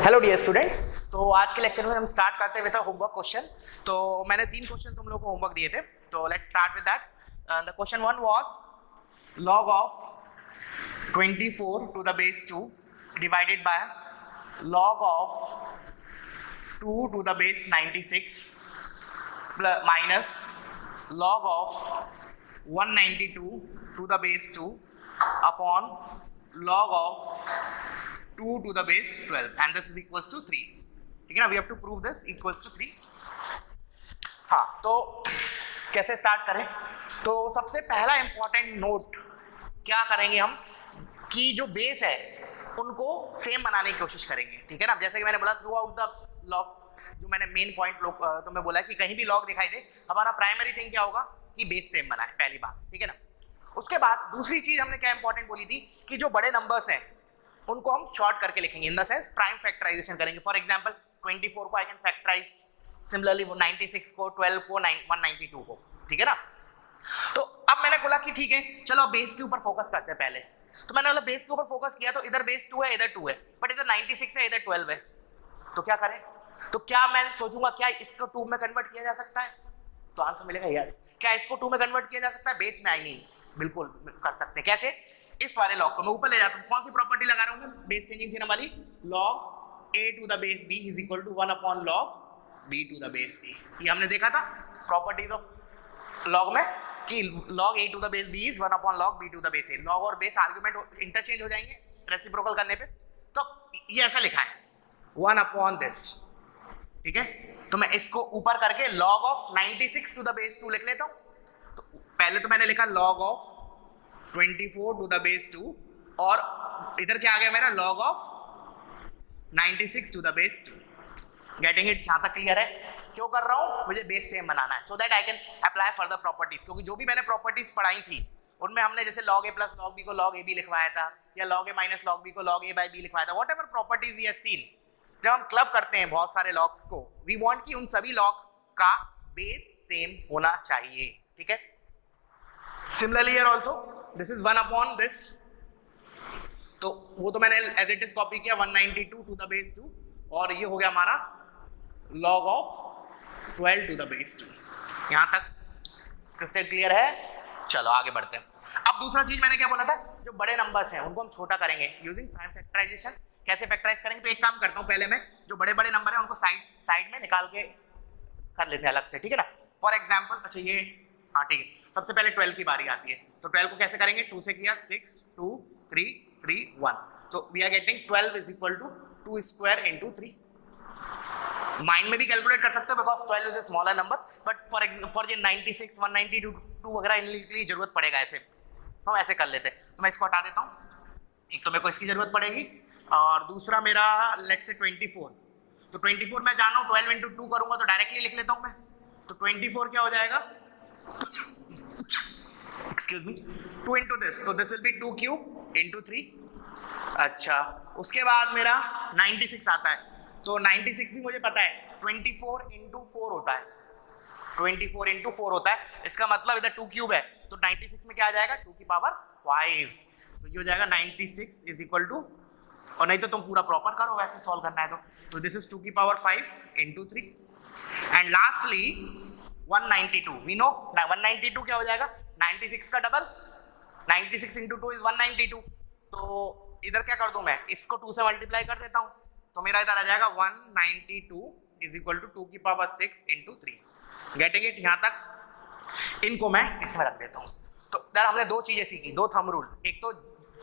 Hello dear students. तो आज के लेक्चर में हम स्टार्ट करते हुए था होमवर्क क्वेश्चन। तो मैंने 3 क्वेश्चन तुम लोगों को होमवर्क दिए थे, तो let's start with that. The question 1 was log of 24 to the base 2 divided by log of 2 to the base 96 plus minus log of 192 to the base 2 upon log of 2 to the base 12 and this is equals to 3. ठीक है ना, we have to prove this equals to 3. हाँ, तो कैसे start करें? तो सबसे पहला इंपॉर्टेंट नोट क्या करेंगे हम कि जो बेस है उनको सेम बनाने की कोशिश करेंगे। ठीक है ना, जैसे कि मैंने बोला थ्रू आउट द लॉग, जो मैंने मेन पॉइंट तो मैं बोला कि कहीं भी लॉग दिखाई दे, हमारा प्राइमरी थिंग क्या होगा कि बेस सेम बनाए, पहली बात। ठीक है ना, उसके बाद दूसरी चीज हमने क्या इंपॉर्टेंट बोली थी कि जो बड़े नंबर्स हैं उनको हम शॉर्ट करके लिखेंगे, in the sense prime factorization करेंगे। फॉर एग्जांपल 24 को आई कैन फैक्टराइज, सिमिलरली वो 96 को, 12 को, 192 को। ठीक है ना, तो अब मैंने बोला कि ठीक है चलो अब बेस के ऊपर फोकस करते हैं पहले। तो मैंने बोला बेस के ऊपर फोकस किया तो इधर बेस 2 है, इधर 2 है, बट इधर 96 है, इधर 12 है, तो क्या करें? तो क्या मैं सोचूंगा क्या इसको 2 में कन्वर्ट किया जा सकता है? तो आंसर मिलेगा यस। क्या इसको 2 में कन्वर्ट किया जा सकता है? बेस में आई मीन बिल्कुल कर सकते हैं। कैसे? इस वाले लॉग को मैं ऊपर ले जाता हूं। कौन सी प्रॉपर्टी लगा रहा हूं मैं? बेस चेंजिंग थ्योरम वाली, log a to the base b is equal to 1 upon log b to the base a। ये हमने देखा था प्रॉपर्टीज ऑफ log में कि log a to the base b is 1 upon log b to the base a। log और base argument interchange हो जाएंगे reciprocal करने पे, तो ये ऐसा लिखा है 1 upon this। ठीक है, तो मैं इसको ऊपर करके log of 96 to the base 2 लिख लेता हूं। तो पहले तो मैंने लिखा log of 24 to the base 2 और इधर क्या आ गया मेरा log of 96 to the base 2। Getting it? यहां तक क्लियर है? क्यों कर रहा हूं? मुझे बेस सेम बनाना है, सो that I can apply further properties. क्योंकि जो भी मैंने प्रॉपर्टीज पढ़ाई थी उनमें हमने जैसे log a plus log b को log ab लिखवाया था, या log a minus log b को log a by b लिखवाया था। Whatever properties we have seen, जब हम क्लब करते हैं बहुत सारे लॉग्स को, वी वांट कि उन सभी लॉग्स का बेस सेम होना चाहिए। ठीक है, similarly here also this is 1 upon this, तो वो तो मैंने एज इट इज कॉपी किया 192 टू द बेस 2 और ये हो गया हमारा log of 12 to the base 2। यहां तक क्रिस्टल क्लियर है? चलो आगे बढ़ते हैं। अब दूसरा चीज मैंने क्या बोला था, जो बड़े नंबर्स हैं उनको हम छोटा करेंगे यूजिंग प्राइम फैक्टराइजेशन। कैसे फैक्टराइज करेंगे? तो एक काम करता हूं, पहले मैं जो बड़े बड़े नंबर हैं उनको साइड में निकाल के कर लेते हैं अलग से। ठीक है ना, फॉर एग्जांपल अच्छा ये, हाँ ठीक है, सबसे पहले 12 की बारी आती है। तो 12 को कैसे करेंगे? 2 से किया 6 2 3 3 1, तो we are getting 12 is equal to 2 square into 3। Mind में भी कैलकुलेट कर सकते हो because 12 is a smaller number, but for ये 96 192 वगैरह इनके लिए जरूरत पड़ेगा ऐसे, तो हम ऐसे कर लेते हैं। तो मैं इसको हटा देता हूँ, एक तो मेरे को इसकी जरूरत पड़ेगी और दूसरा मेरा लेट्स से 24। तो 24 मैं जान रहा हूँ 12 इंटू 2 करूंगा तो डायरेक्टली लिख लेता हूँ मैं। तो 24 क्या हो जाएगा, एक्सक्यूज मी, 2 इंटू दिस, तो this will B 2 cube into 3। अच्छा, उसके बाद मेरा 96 आता है, तो 96 भी मुझे पता है 24 इंटू 4 होता है, 24 इंटू 4 होता है। इसका मतलब इधर 2 क्यूब है, तो 96 में क्या आ जाएगा 2 की पावर 5, तो ये हो जाएगा 96 इज इक्वल टू, और नहीं तो तुम पूरा प्रॉपर करो वैसे सॉल्व करना है तो दिस इज 2 की power 5 into 3। And lastly 192, we know 192 क्या हो जाएगा 96 का डबल, 96 इंटू 2 इज 192। तो इधर क्या कर दूं मैं, इसको 2 से मल्टीप्लाई कर देता हूं, तो मेरा इधर आ जाएगा 192 इज इक्वल टू 2 की पावर 6 इंटू 3। Getting it? यहां तक इनको मैं इसमें रख देता हूं। तो इधर हमने दो चीजें सीखी, दो थंब रूल। एक तो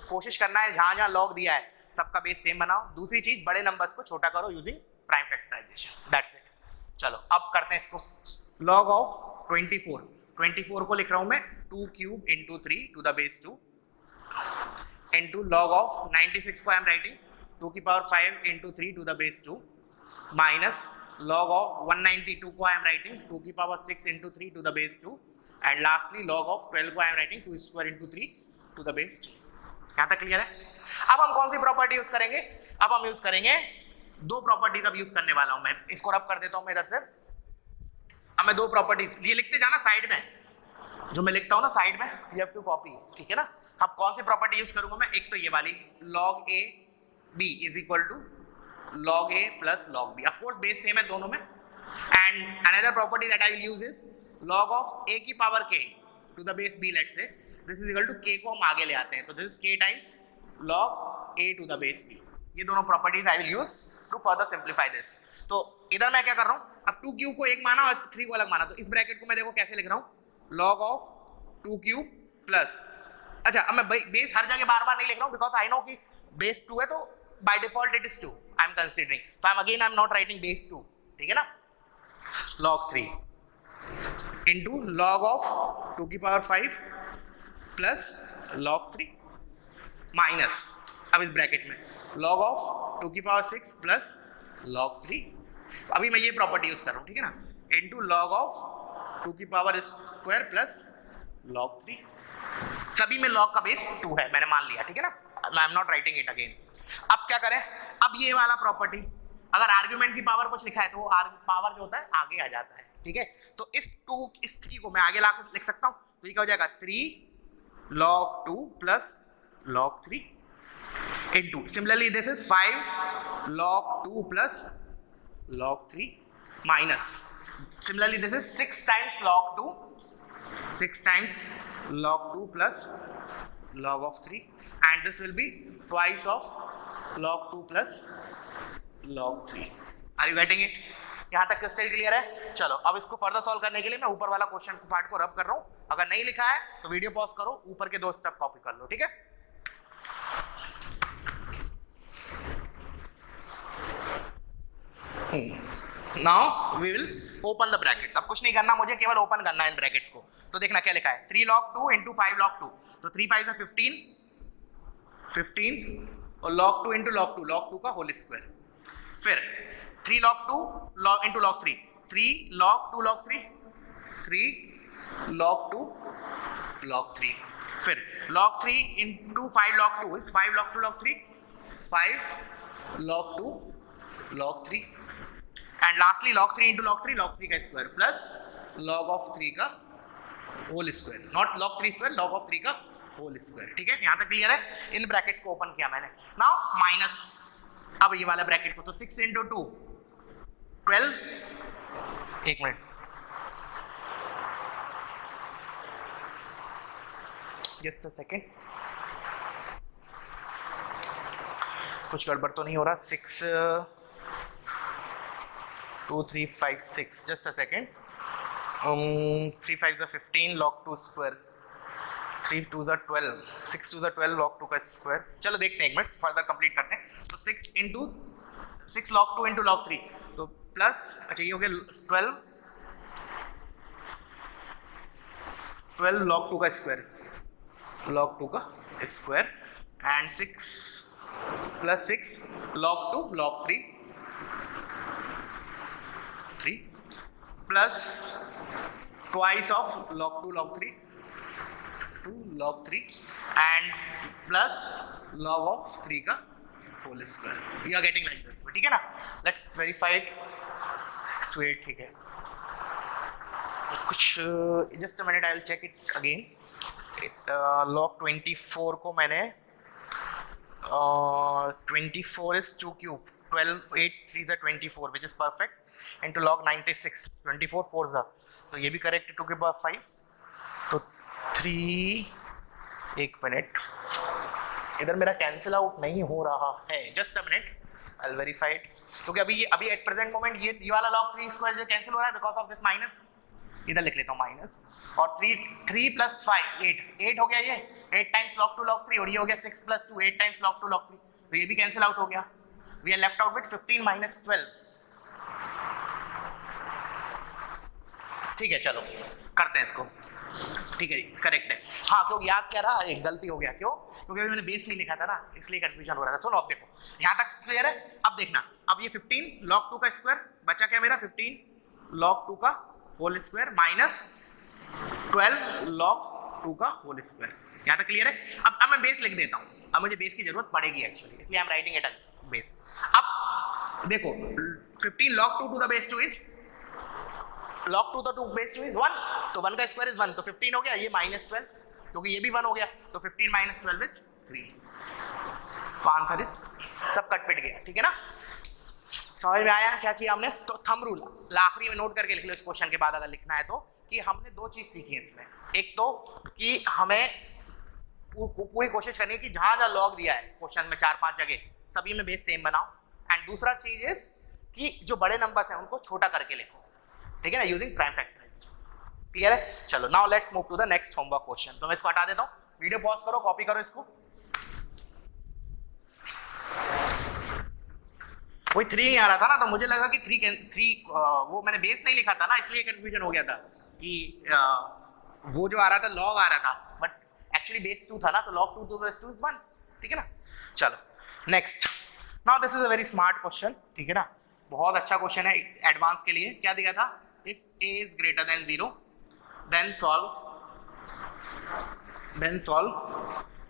कोशिश करना है जहां जहां लॉग दिया है सबका बेस सेम बनाओ, दूसरी चीज बड़े नंबर्स को छोटा करो using prime factorization, that's it. चलो अब करते हैं इसको। log ऑफ 24 को लिख रहा हूं मैं 2 cube into 3 to the base 2 into log of 96 को आई एम राइटिंग 2 की power 5 into 3 to the base 2 minus log of 192 को आई एम राइटिंग 2 की power 6 into 3 to the base 2 and lastly log of 12 को I am writing 2 square into 3 to the base 2। यहाँ तक clear है? अब हम कौन सी प्रॉपर्टी यूज करेंगे? अब हम यूज करेंगे दो प्रॉपर्टीज अब यूज करने वाला हूं मैं। इसको रब कर देता हूं मैं इधर से। अब मैं दो प्रॉपर्टीज, ये लिखते जाना साइड में, जो मैं लिखता हूं ना साइड में, यू हैव टू कॉपी। ठीक है ना, अब कौन सी प्रॉपर्टी यूज करूंगा मैं? एक तो ये वाली log a b is equal to log a plus log b. Of course base same है दोनों में. And another property that I will use is log of a की power k to the base b, let's say. This is equal to k को हम आगे ले आते हैं, तो this is k times log a to the base b. ये दोनों properties I will use to further simplify this. तो इधर मैं क्या कर रहा हूँ, अब 2 को एक माना और 3 को अलग माना, तो इस ब्रैकेट को मैं देखो कैसे लिख रहा हूँ, log of 2 प्लस. अच्छा, अब मैं बेस हर जगह बार बार नहीं लिख रहा हूँ बिकॉज आई नो कि बेस 2 है, तो by default it is 2 I am considering, तो I am not writing base 2, ठीक है ना. log 3 into log of 2 की पावर 5 प्लस log 3 माइनस, अब इस ब्रैकेट में log of 2 की पावर 6 प्लस log 3. अभी मैं ये प्रॉपर्टी यूज कर रहा हूँ, ठीक है ना, into log of 2 की पावर स्क्वायर प्लस log 3. सभी में log का बेस 2 है, मैंने मान लिया, ठीक है ना. आई am not writing it again. अब क्या करें, अब ये वाला प्रॉपर्टी, अगर आर्ग्यूमेंट की पावर कुछ लिखा है तो वो पावर जो होता है आगे आ जाता है, ठीक है. तो इस 3 को मैं आगे ला लिख सकता हूँ, तो ये क्या हो जाएगा 3 log 2 plus log 3 into, similarly this is 5 log 2 plus log 3 minus, similarly this is 6 times log 2, 6 times log 2 plus log of 3, and this will be twice of log 2 plus log 3. Are you getting it? यहाँ तक crystal clear है. चलो अब इसको further solve करने के लिए मैं ऊपर वाला क्वेश्चन पार्ट को रब कर रहा हूँ. अगर नहीं लिखा है तो वीडियो पॉज करो, ऊपर के 2 स्टेप कॉपी कर लो, ठीक है. Now we will open the brackets. अब कुछ नहीं करना मुझे, केवल ओपन करना है इन ब्रैकेट्स को. तो देखना क्या लिखा है, 3 log 2 into 5 log 2, तो 3 5 is 15 और log 2 into log 2 का होल स्क्वायर. फिर 3 log 2 log into log 3, 3 log 2 log 3, 3 log 2 log 3. फिर log 3 into 5 log 2 is 5 log 2 log 3, 5 log 2 log 3. And lastly log 3 into log 3 का स्क्वायर प्लस log of 3 का whole square, not log 3 square, log of 3 का whole square, ठीक है. यहाँ तक clear है. इन brackets को ओपन किया मैंने. नाउ माइनस, अब ये वाला ब्रैकेट को, तो 6 into 2 12, एक मिनट, जस्ट अ सेकेंड, कुछ गड़बड़ तो नहीं हो रहा. 6 2 3 5 6, just a second. 3 5 are 15 log 2 square, 3 2s are 12, 6 2s are 12 log 2 का स्क्वायर. चलो देखते हैं, एक मिनट फर्दर कंप्लीट करते हैं. तो 6 into 6 log 2 into log 3, तो प्लस, अच्छा ये हो गया 12 log 2 का स्क्वायर, log 2 का square, and 6 plus 6 log 2 log 3 plus twice of log 2 log 3 2 log 3 and plus log of 3 का whole square. You are getting like this, ठीक है ना. लेट्स वेरीफाई 6 to 8, ठीक है. कुछ just a minute, I will check it again. log 24 को मैंने 24 is 2 cube, 12 8 3s are 24 which is perfect, into log 96, 24 4s are, तो ये भी करेक्ट है. 2 के बाद 5, तो 3, एक मिनट, इधर मेरा कैंसिल आउट नहीं हो रहा है, just a minute, I will verify it. क्योंकि अभी एट प्रेजेंट मोमेंट ये वाला log 3 स्क्वायर जो कैंसिल हो रहा है बिकॉज ऑफ दिस माइनस. इधर लिख लेता हूँ माइनस, और 3 plus 5 8 हो गया, ये 8 times log 2 log 3, और ये हो गया 6 plus 2 8 times log 2 log 3, तो ये भी कैंसिल आउट हो गया. We are left out with 15 minus 12, ठीक है. चलो करते हैं इसको, ठीक है, करेक्ट है. हाँ, क्यों याद क्या रहा, एक गलती हो गया. क्यों? क्योंकि अभी मैंने बेस नहीं लिखा था ना, इसलिए कंफ्यूजन हो रहा था. सुनो अब देखो, यहाँ तक क्लियर है. अब देखना, अब ये 15 log 2 का स्क्वायर बचा क्या मेरा, 15 log 2 का होल स्क्वायर माइनस 12 log 2 का होल स्क्वायर. यहाँ तक क्लियर है. अब मैं बेस लिख देता हूँ, अब मुझे बेस की जरूरत पड़ेगी एक्चुअली, इसलिए आई एम राइटिंग इट बेस. अब देखो 15 log 2 to the base 2 is log 2 to base 2 is 1, तो 1 का स्क्वायर इज 1, तो 15 हो गया, ये माइनस 12, क्योंकि ये भी 1 हो गया, तो 15 minus 12 is 3. तो आंसर इज, सब कट पिट गया, ठीक है ना. समझ में आया क्या किया हमने? तो थंब रूल आखिरी में नोट करके लिख लो इस क्वेश्चन के बाद अगर लिखना है तो, कि हमने दो चीज सीखी है इसमें। एक तो कि हमें पूरी कोशिश करनी है कि जहां जहां लॉग दिया है क्वेश्चन में 4-5 जगह सभी में बेस सेम बनाओ। एंड दूसरा चीज इज कि जो बड़े नंबर्स हैं उनको छोटा करके लिखो, ठीक है ना, यूजिंग प्राइम फैक्टराइज्ड। क्लियर है? चलो now let's move to the next homework question. तो मैं इसको हटा देता हूं, वीडियो पॉज करो, कॉपी करो इसको। कोई 3 नहीं आ रहा था ना, तो मुझे लगा कि 3 वो मैंने बेस नहीं लिखा था ना, इसलिए कंफ्यूजन हो गया था कि वो जो आ रहा था लॉग आ रहा था, बट एक्चुअली बेस 2 था ना, तो log 2 to base 2 is 1, ठीक है ना। चलो next, now this is a very smart question, ठीक है ना, बहुत अच्छा क्वेश्चन है एडवांस के लिए। क्या दिया था? If a is greater than 0 then solve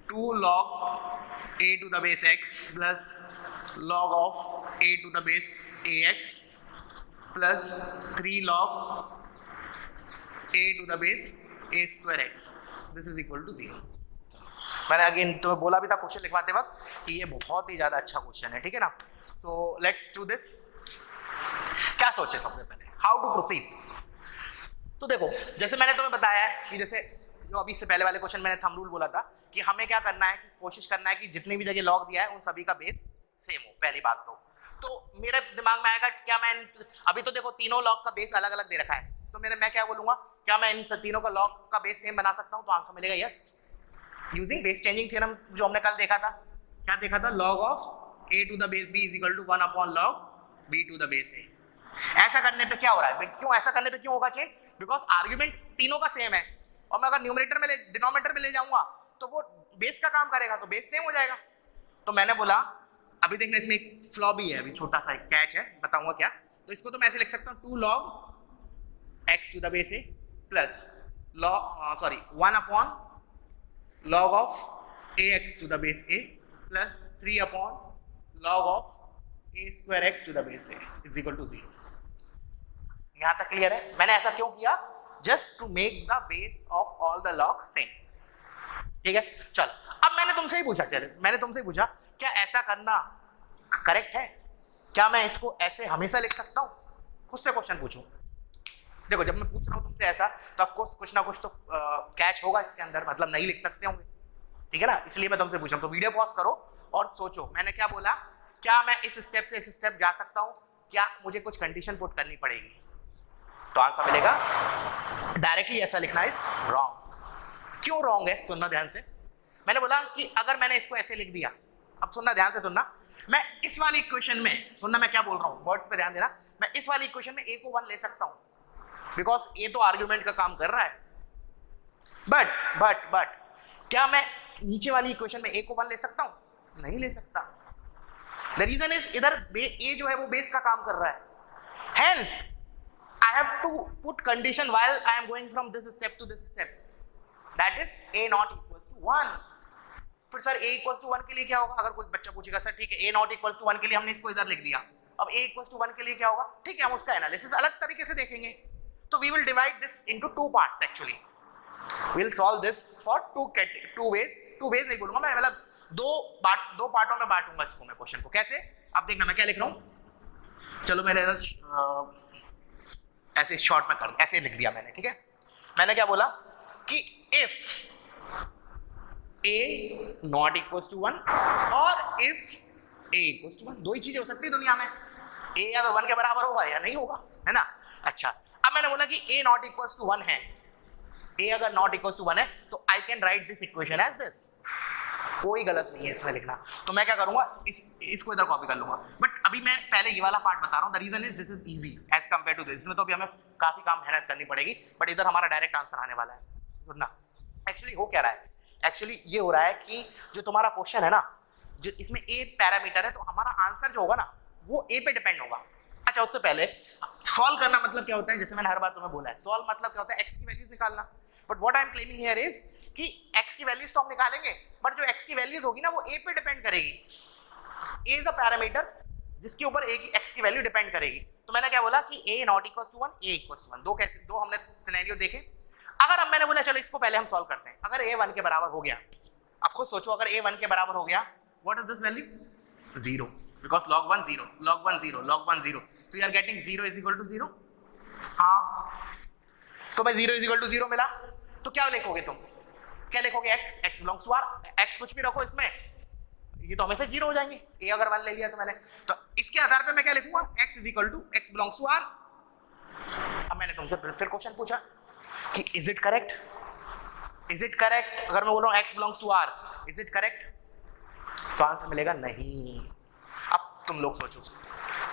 2 log a to the base x plus log of a to the base ax plus 3 log a to the base a square x, this is equal to 0। मैंने again तो बोला भी था question लिखवाते वक्त कि ये बहुत ही ज्यादा अच्छा क्वेश्चन है, ठीक है ना। So let's do this. क्या सोचे सबसे पहले, हाउ टू प्रोसीड? तो देखो, जैसे मैंने तुम्हें बताया है कि जैसे जो अभी से पहले वाले क्वेश्चन मैंने थंब रूल बोला था कि हमें क्या करना है, कि कोशिश करना है कि जितनी भी जगह लॉग दिया है उन सभी का बेस सेम हो, पहली बात तो मेरे दिमाग में आएगा क्या, मैं अभी तो देखो तीनों लॉग का बेस अलग अलग दे रखा है, तो मैं क्या बोलूंगा, क्या मैं इन तीनों का लॉग का बेस सेम बना सकता हूं? तो आंसर मिलेगा yes, using base changing theorem जो हमने कल देखा था। क्या देखा था? log of a to the base b is equal to 1 upon log b to the base a। ऐसा करने पे क्या हो रहा है, क्यों ऐसा करने पे क्यों होगा चेंज? बिकॉज आर्ग्यूमेंट तीनों का सेम है, और मैं अगर न्यूमरेटर में डिनोमिनेटर में ले जाऊंगा तो वो बेस का काम करेगा, तो बेस सेम हो जाएगा। तो मैंने बोला अभी देखना, इसमें एक फ्लॉ भी है, अभी छोटा सा एक कैच है, बताऊंगा क्या। तो इसको तो मैं ऐसे लिख सकता हूँ 2 log x to the base a plus log 1 upon log of ax to the base a plus 3 upon log of a square x to the base a is equal to 0। यहां तक क्लियर है? मैंने ऐसा क्यों किया? Just to make the base of all the logs same, ठीक है। चलो अब मैंने तुमसे ही पूछा क्या ऐसा करना करेक्ट है? क्या मैं इसको ऐसे हमेशा लिख सकता हूं? खुद से क्वेश्चन पूछूं। देखो जब मैं पूछ रहा हूं तुमसे ऐसा, तो ऑफ कोर्स कुछ ना कुछ तो कैच होगा इसके अंदर, मतलब नहीं लिख सकते होंगे, ठीक है ना, इसलिए मैं तुमसे पूछ रहा हूं। तो वीडियो पॉज करो और सोचो मैंने क्या बोला। क्या मैं इस स्टेप से इस स्टेप जा सकता हूं? क्या मुझे कुछ कंडीशन पुट करनी पड़ेगी? तो आंसर मिलेगा डायरेक्टली ऐसा लिखना इज रॉन्ग। क्यों रॉन्ग है? सुनना ध्यान से। मैंने बोला कि अगर मैंने इसको ऐसे लिख दिया, अब सुनना ध्यान से, सुनना, मैं इस वाली इक्वेशन में, सुनना मैं क्या बोल रहा हूं, वर्ड्स पे ध्यान देना, मैं इस वाली इक्वेशन में a को 1 ले सकता हूं बिकॉज a तो आर्ग्यूमेंट का काम कर रहा है। बट क्या मैं नीचे वाली इक्वेशन में a को 1 ले सकता हूं? नहीं ले सकता। द रीजन इज इधर a जो है वो बेस का काम कर रहा है, hence I have to put condition while I am going from this step to this step, that is a not equals to 1। फिर सर a equals to 1 के लिए क्या होगा? अगर कोई बच्चा पूछेगा सर ठीक है a not equals to 1 के लिए हमने इसको इधर लिख दिया, अब a equals to 1 के लिए क्या होगा? ठीक है, हम उसका एनालिसिस अलग तरीके से देखेंगे। तो we will divide this into 2 parts actually, we'll solve this for two ways नहीं बोलूंगा मैं, मतलब दो पार्टों में बांटूंगा इसको मैं क्वेश्चन को। कैसे? अब देखना मैं क्या लिख रहा हूं, चलो मैंने ऐसे शॉर्ट में कर ऐसे लिख दिया मैंने, ठीक है। मैंने क्या बोला कि if a not equals to 1 और इफ a इक्वल्स टू 1, दो ही चीजें हो सकती है दुनिया में, a या तो 1 के बराबर होगा या नहीं होगा, है ना। अच्छा, अब मैंने बोला कि a नॉट इक्वल्स टू 1 है, a अगर नॉट इक्वल्स टू 1 है तो I can write this equation as this, कोई गलत नहीं है इसमें लिखना। तो मैं क्या करूंगा, इसको इधर कॉपी कर लूंगा। बट अभी मैं पहले ये वाला पार्ट बता रहा हूं, the reason is this is easy as compare to this, इसमें तो अभी हमें काफी काम मेहनत करनी पड़ेगी, बट इधर हमारा डायरेक्ट आंसर आने वाला है। सुनना, एक्चुअली हो क्या रहा है, एक्चुअली ये हो रहा है कि जो तुम्हारा क्वेश्चन है ना, जो इसमें a पैरामीटर है, तो हमारा आंसर जो होगा ना वो a पे डिपेंड होगा। अच्छा, उससे पहले सॉल्व करना मतलब क्या होता है, जैसे मैंने हर बार तुम्हें बोला है, सॉल्व मतलब क्या होता है, x की वैल्यूज निकालना। But what I am claiming here is कि x की वैल्यूज तो हम निकालेंगे, बट जो x की वैल्यूज होगी ना वो a पे डिपेंड करेगी। a इज अ पैरामीटर जिसके ऊपर x की वैल्यू डिपेंड करेगी। तो मैंने क्या बोला कि a not equals to 1, a equals to 1, दो हमने सिनेरियो देखे। अगर अब मैंने बोला चलो इसको पहले हम सॉल्व करते हैं, अगर a 1 के बराबर हो गया, अब खुद सोचो अगर a 1 के बराबर हो गया, what is this value? 0। Because log 1 0, log 1 0, log 1 0, तो you are getting 0 is equal to 0। हाँ, तो मैं 0 इज इक्वल टू 0 मिला, तो क्या लिखोगे तुम? क्या लिखोगे? x, x belongs to r, x कुछ भी रखो इसमें, ये तो हमेशा 0 हो जाएंगे। a अगर 1 ले लिया तो मैंने, तो इसके आधार पे मैं क्या लिखूंगा? x is equal to x belongs to r। अब मैंने तुमसे फिर क्वेश्चन पूछा कि is it correct, is it correct? अगर मैं बोल रहा हूँ x belongs to r, is it correct? तो आंसर मिलेगा नहीं। अब तुम लोग सोचो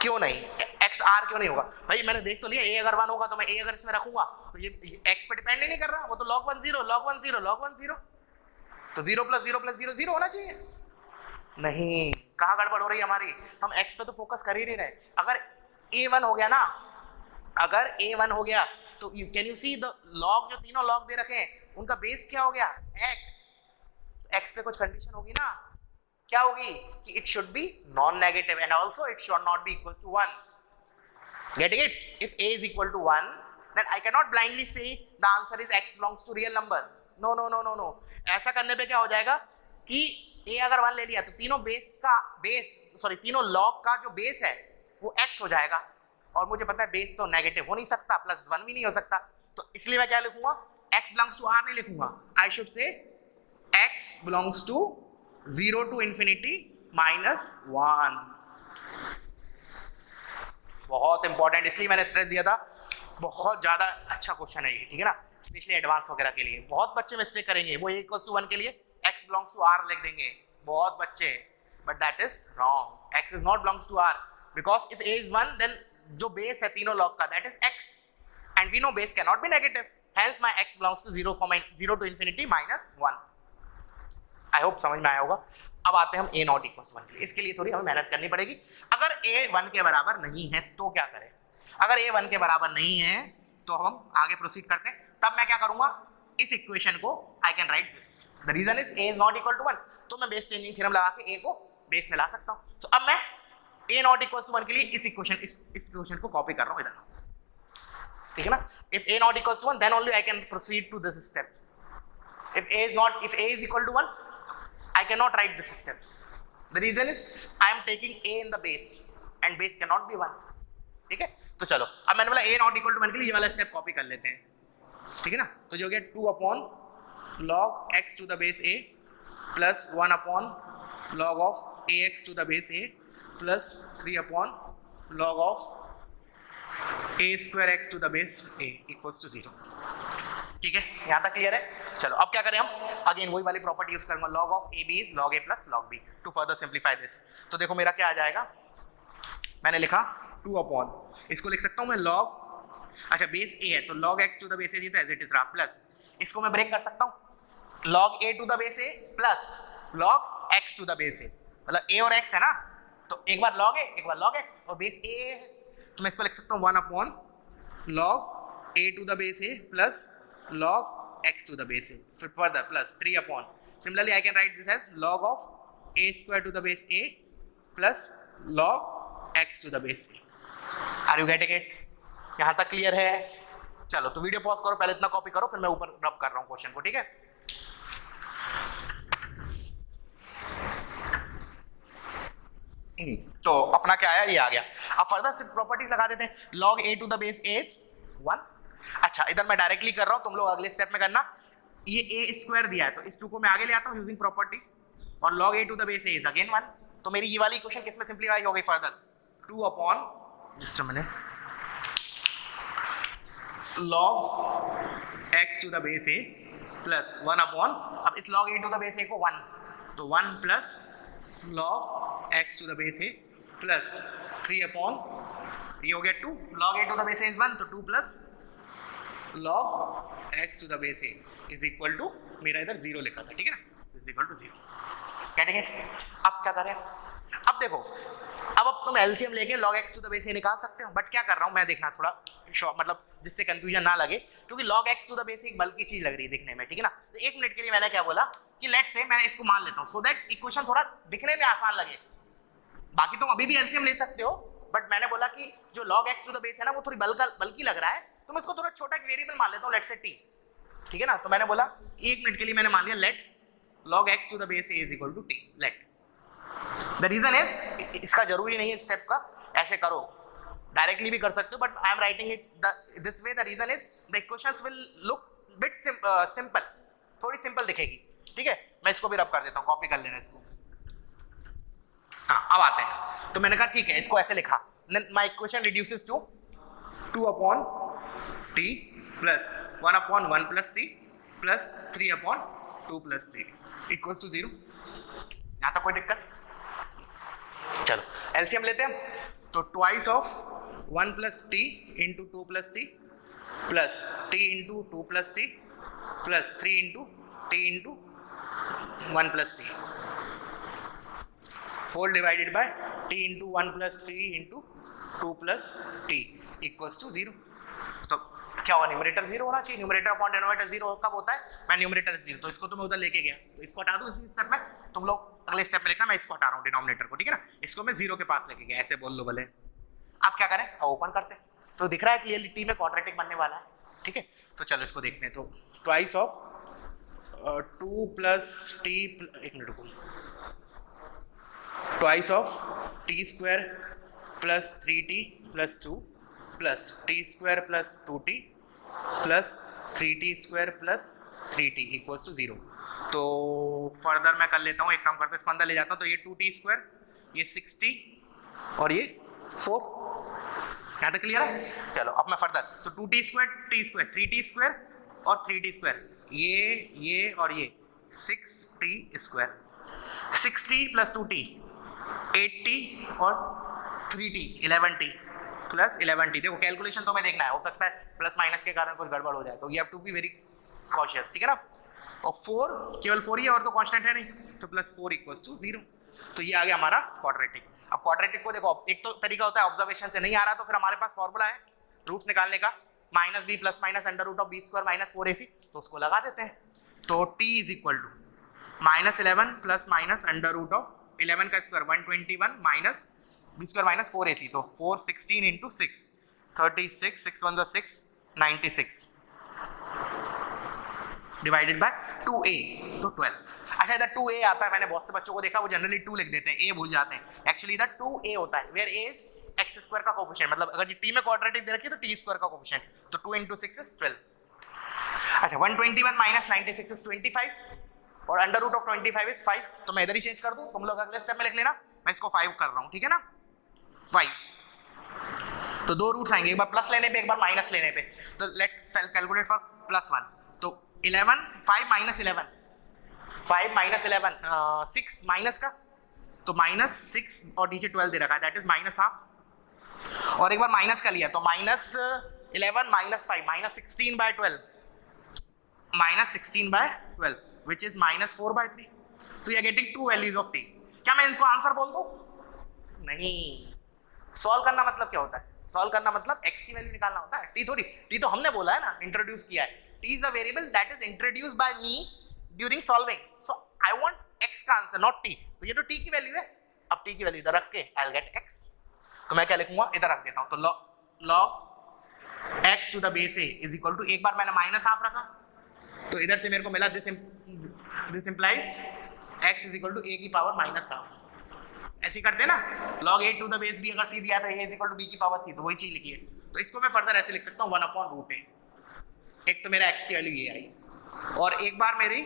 क्यों नहीं, x r क्यों नहीं होगा? भाई मैंने देख तो लिया, a अगर 1 होगा तो मैं a अगर इसमें रखूंगा तो ये x पे डिपेंड ही नहीं कर रहा, वो तो log 1 0, log 1 0, log 1 0, तो 0 प्लस 0 प्लस 0 0 होना चाहिए। नहीं, कहाँ गड़बड़ हो रही है हमारी? हम x पे तो फोकस कर ही नहीं रहे। अगर a 1 हो गया ना, अगर a 1 हो गया तो can you see the log, जो तीनों log दे रखे हैं उनका बेस क्या हो गया? x। x पे कुछ कंडीशन होगी ना, क्या होगी? कि it should be non negative and also it should not be equal to 1। Getting it? If a is equal to 1, then I cannot blindly say the answer is x belongs to real number. No no no no no, ऐसा करने पे क्या हो जाएगा कि a अगर 1 ले लिया तो तीनों तीनों log का जो बेस है वो x हो जाएगा, और मुझे पता है बेस तो नेगेटिव हो नहीं सकता, प्लस 1 भी नहीं हो सकता, तो इसलिए मैं क्या लिखूंगा? x belongs to r नहीं लिखूंगा, I should say x belongs to 0 to infinity minus 1। बहुत इंपॉर्टेंट, इसलिए मैंने स्ट्रेस दिया था, बहुत ज्यादा अच्छा क्वेश्चन है ये, ठीक है ना, स्पेशली एडवांस वगैरह के लिए। बहुत बच्चे मिस्टेक करेंगे, वो a इक्वल्स टू 1 के लिए x बिलोंग्स टू r लिख देंगे, बहुत बच्चे, but that is wrong. x is not belongs to r, because if a is 1 then जो बेस है तीनों लॉग का that is x, and we know base can not be negative, hence my x belongs to 0 to infinity minus 1। I hope समझ में आया होगा। अब आते हैं हम a नॉट इक्वल टू 1 के लिए, इसके लिए थोड़ी हमें मेहनत करनी पड़ेगी। अगर a 1 के बराबर नहीं है तो क्या करें? अगर a 1 के बराबर नहीं है तो हम आगे प्रोसीड करते हैं, तब मैं क्या करूंगा? इस इक्वेशन को I can write this, the reason is a is not equal to 1, तो मैं बेस चेंजिंग थ्योरम लगा के a को बेस में ला सकता हूं। तो अब मैं a नॉट इक्वल टू 1 के लिए इस इक्वेशन को कॉपी कर रहा हूं इधर, ठीक है ना। If a not equal to 1 then only I can proceed to this step. if a is equal to 1 I cannot write this step. The reason is I am taking a in the base and base cannot be 1, ठीक है। तो चलो अब मैंने बोला a not equal to 1 के लिए ये वाला स्टेप कॉपी कर लेते हैं, ठीक है ना। तो जो हो गया 2 upon log x to the base a plus 1 upon log of ax to the base a plus 3 upon log of a square x to the base a equals to 0, ठीक है। यहाँ तक क्लियर है। चलो अब क्या करें हम? अगेन वही वाली प्रॉपर्टी यूज करूंगा, log of ab is log a plus log b to further simplify this। तो देखो मेरा क्या आ जाएगा, मैंने लिखा 2 अपॉन, इसको लिख सकता हूँ मैं log, अच्छा बेस a है तो log x to the base a तो एज इट इज रहा, प्लस इसको मैं ब्रेक कर सकता हूँ log a to the base a plus log x to the base a, मतलब a और x है ना, तो एक बार log a एक बार log x, और बेस a है तो मैं इसको लिख सकता हूँ 1 upon log a to the base a plus log x to the base a, further plus 3 upon, similarly I can write this as log of a square to the base a plus log x to the base a। Are you getting it? यहाँ तक clear है? चलो तो video pause करो, पहले इतना copy करो, फिर मैं ऊपर रब कर रहा हूँ क्वेश्चन को, ठीक है। तो अपना क्या आया, ये आ गया। अब फर्दर प्रॉपर्टीज लगा देते हैं, log a to the base a is 1। अच्छा इधर मैं डायरेक्टली कर रहा हूं, तुम लोग अगले स्टेप में करना। ये a स्क्वायर दिया है तो इस 2 को मैं आगे ले आता हूं यूजिंग प्रॉपर्टी, और log a to the base a is again 1, तो मेरी ये वाली इक्वेशन किस में सिंपलीफाई हो गई further, 2 upon just a minute log x to the base a plus 1 upon, अब इस log a to the base a को 1, तो 1 plus log x to the base a plus 3 upon, ये हो गया 2, log a to the base a is 1 तो 2 plus log x to the base a is equal to, मेरा इधर 0 लिखा था, ठीक है ना, is equal to 0। क्या ठीक है? अब क्या करें? अब देखो, अब तुम एलसीएम लेके log x to the base a निकाल सकते हो, बट क्या कर रहा हूँ मैं, देखना थोड़ा मतलब जिससे कंफ्यूजन ना लगे, क्योंकि log x to the base a एक बल्कि चीज लग रही है दिखने में, ठीक है ना। तो एक मिनट के लिए मैंने क्या बोला कि लेट्स से मैं इसको मान लेता हूँ सो दैट इक्वेशन थोड़ा दिखने में आसान लगे। बाकी तुम अभी भी एलसीएम ले सकते हो, बट मैंने बोला कि जो log x to the base है ना वो थोड़ी बल्कि लग रहा है, तो मैं इसको थोड़ा छोटा एक वेरिएबल मान लेता हूँ, लेट्स से t, ठीक है ना। तो मैंने बोला कि एक मिनट के लिए मैंने मान लिया late log x to the base a is equal to t, let the reason is, इसका जरूरी नहीं है स्टेप का ऐसे करो, डायरेक्टली भी कर सकते हो, but I am writing it this way. The reason is the equations will look bit simple, थोड़ी सिंपल दिखेगी, ठीक है। मैं इसको भी रब कर देता हूँ, कॉपी कर लेना इसको। हाँ, अब आते हैं। तो मैंने कहा ठीक है, इसको ऐसे लिखा, my equation reduces to 2 upon t plus 1 upon 1 plus t plus 3 upon 2 plus t equals to 0। यहाँ तक कोई दिक्कत? चलो एलसीएम लेते हैं। तो twice of 1 plus t into 2 plus t plus t into 2 plus t plus 3 into t into 1 plus t whole divided by t into 1 plus t into 2 plus t equals to 0। तो क्या हुआ, numerator 0 होना चाहिए। Numerator upon denominator 0 कब होता है? मैं numerator 0, तो इसको तो मैं उधर लेके गया, तो इसको हटा दूं इसी स्टेप में। तुम लोग अगले स्टेप में लिखना, मैं इसको हटा रहा हूँ डिनोमिनेटर को, ठीक है ना। इसको मैं 0 के पास लेके गया, ऐसे बोल लो भले। आप क्या करें, ओपन करते हैं, तो दिख रहा है क्लियरली टी में क्वाड्रेटिक बनने वाला है, ठीक है। तो चलो इसको देखते हैं। तो ट्वाइस ऑफ 2 प्लस टी, एक मिनट रुको, twice of t square plus 3t plus 2 plus t square plus 2t plus 3t square plus 3t equals to 0। तो फर्दर मैं कर लेता हूँ, एक काम करता हूँ, इसको अंदर ले जाता हूँ। तो ये 2t स्क्वायर, ये 6t और ये 4, यहाँ तक क्लियर है? चलो अब मैं फर्दर, तो 2t square, t square, 3t square और 3t स्क्वायर, ये और ये 6t square, 6t plus 2t 8t और 3t 11t प्लस 11t। देखो कैलकुलेशन तो मैं देखना है, हो सकता है प्लस माइनस के कारण कुछ गड़बड़ हो जाए, तो you have to be very cautious, ठीक है ना। और 4, केवल 4 ही है और तो कांस्टेंट है नहीं, तो प्लस 4 इक्वल्स टू 0। तो ये आ गया हमारा क्वाड्रेटिक। अब क्वाड्रेटिक को देखो, एक तो तरीका होता है ऑब्जर्वेशन से, नहीं आ रहा तो फिर हमारे पास फॉर्मूला है रूट्स निकालने का, minus b plus minus under root of b square minus 4ac, तो उसको लगा देते हैं। तो t is equal to -11 plus minus under root of 11 का square 121 minus b square minus 4ac, तो 4 16 इंटू 6 36, 6 1 6 96 डिवाइडेड बाय 2a, तो 12। अच्छा इधर 2a आता है, मैंने बहुत से बच्चों को देखा वो जनरली 2 लिख देते हैं, a भूल जाते हैं। एक्चुअली इधर 2a होता है, where a is x square का कोफिशिएंट, मतलब अगर ये t में क्वाड्रेटिक दे रखी है तो t स्क्वायर का कोफिशिएंट, तो 2 इंटू 6 इज 12। अच्छा 121 माइनस 96 इज 25 और अंडर रूट ऑफ 25 इज 5, तो मैं इधर ही चेंज कर दूं, तुम लोग अगले स्टेप में लिख लेना, मैं इसको 5 कर रहा हूं, ठीक है ना। 5, तो दो रूट्स आएंगे, एक बार प्लस लेने पे एक बार माइनस लेने पे। तो लेट्स कैलकुलेट फॉर +1। तो 11 5 माइनस 11 5 माइनस 11 6 माइनस का, तो -6 और नीचे 12 दे रखा है, दैट इज -½ और एक बार माइनस का लिया तो -11 minus 5 -16 by 12 -16 by 12 which is -4/3। तो you are getting 2 values of t। क्या मैं इसको आंसर बोल दूं? नहीं। सॉल्व करना मतलब क्या होता है? सॉल्व करना मतलब x की वैल्यू निकालना होता है, t थोड़ी। t तो हमने बोला है ना, इंट्रोड्यूस किया है। t is a variable that is introduced by me during solving, so I want x का आंसर नॉट t। तो ये तो t की वैल्यू है, अब t की वैल्यू इधर रख के आई विल गेट x। तो मैं क्या लिखूंगा, इधर रख देता हूं, तो log x to the base a is equal to, एक बार मैंने माइनस हाफ रखा तो इधर से मेरे को मिला this implies x is equal to a की पावर -½ ऐसे करते ना, log a to the base b अगर c दिया था a is equal to b की पावर c, तो वही चीज लिखी है। तो इसको मैं फर्दर ऐसे लिख सकता हूँ 1/√a। एक तो मेरा x की वैल्यू ये आई और एक बार मेरी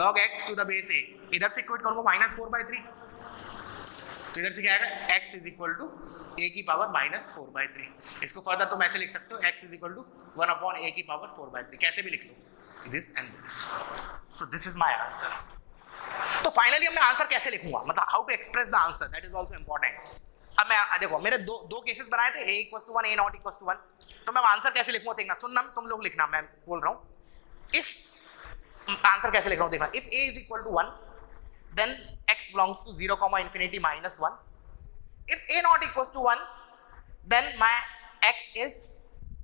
log x to the base a, इधर से इक्वेट करूंगा -4/3, तो इधर से क्या आएगा x is equal to a की पावर -4/3। इसको फर्दर तुम ऐसे लिख सकते हो x is equal to 1/a की पावर 4/3, कैसे भी लिख लो, this and this। so this is my answer। तो फाइनली मैं आंसर कैसे लिखूंगा, मतलब how to express the answer, that is also important. अब मैं देखो मेरे दो केसेस बनाए थे, a = 1 a ≠ 1, तो मैं आंसर कैसे लिखूंगा देखना, सुनना तुम लोग लिखना, मैं बोल रहा हूं। इफ आंसर कैसे लिख रहा हूं देखना, if a is equal to 1 then x belongs to 0, ∞ -1। if a not equals to 1 then my x is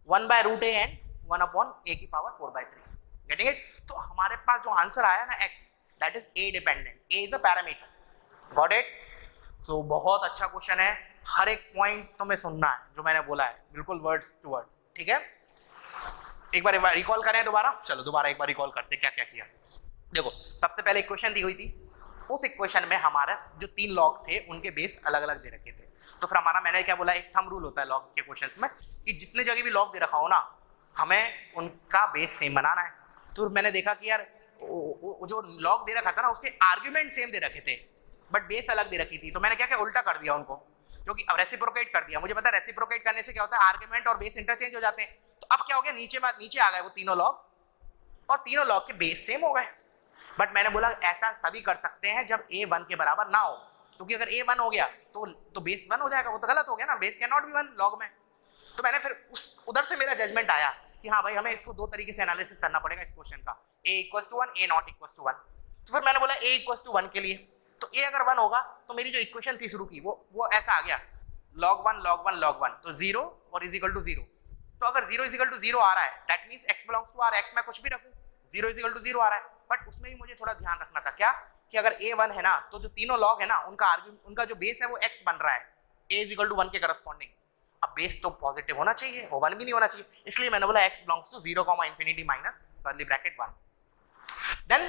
1/√a and 1/a की पावर 4/3। getting it? तो हमारे पास जो आंसर आया ना x, that is a dependent, a is a parameter, got it? so बहुत अच्छा question है, हर एक पॉइंट तुम्हें सुनना है जो मैंने बोला है, बिल्कुल वर्ड्स टू वर्ड, ठीक है। एक बार रिकॉल करें दोबारा, चलो दोबारा एक बार रिकॉल करते क्या क्या किया। देखो सबसे पहले इक्वेशन दी हुई थी उस इक्वेशन में हमारा जो 3 लॉग थे उनके बेस अलग अलग दे रखे थे। तो फिर हमारा, मैंने क्या बोला, एक थंब रूल होता है लॉग के क्वेश्चंस में कि जितने जगह भी लॉग दे रखा हो ना, हमें उनका बेस सेम बनाना है। तो मैंने देखा कि यार जो लॉग दे रखा था ना उसके आर्ग्यूमेंट सेम दे रखे थे बट बेस अलग दे रखी थी। तो मैंने क्या किया, उल्टा कर दिया उनको, क्योंकि अब रेसिप्रोकेट कर दिया। मुझे पता है रेसिप्रोकेट करने से क्या होता है, आर्ग्यूमेंट और बेस इंटरचेंज हो जाते हैं। तो अब क्या हो गया, नीचे आ गए वो तीनों लॉग और तीनों लॉग के बेस सेम हो गए। बट मैंने बोला ऐसा तभी कर सकते हैं जब a 1 के बराबर ना हो, क्योंकि अगर a 1 हो गया तो बेस 1 हो जाएगा, वो तो गलत हो गया ना, base can not B 1 log में। तो मैंने फिर उधर से मेरा जजमेंट आया कि हाँ भाई हमें इसको दो तरीके से एनालिसिस करना पड़ेगा इस क्वेश्चन का, a = 1 a not = 1। तो फिर मैंने बोला a = 1 के लिए, तो a अगर 1 होगा तो मेरी जो इक्वेशन थी शुरू की वो ऐसा आ गया, log 1 log 1 log 1, तो 0 और = 0। तो अगर 0 = 0 आ रहा है that means x belongs to r, x मैं कुछ भी रखूं 0 = 0 आ रहा है। बट उसमें भी मुझे थोड़ा ध्यान रखना था क्या, कि अगर a 1 है ना तो जो तीनों लॉग है ना उनका जो बेस है वो x बन रहा है a = 1 के करस्पॉन्डिंग। अब बेस तो पॉजिटिव होना चाहिए, वो 1 भी नहीं होना चाहिए, इसलिए मैंने बोला x belongs to 0, ∞ minus curly bracket 1। Then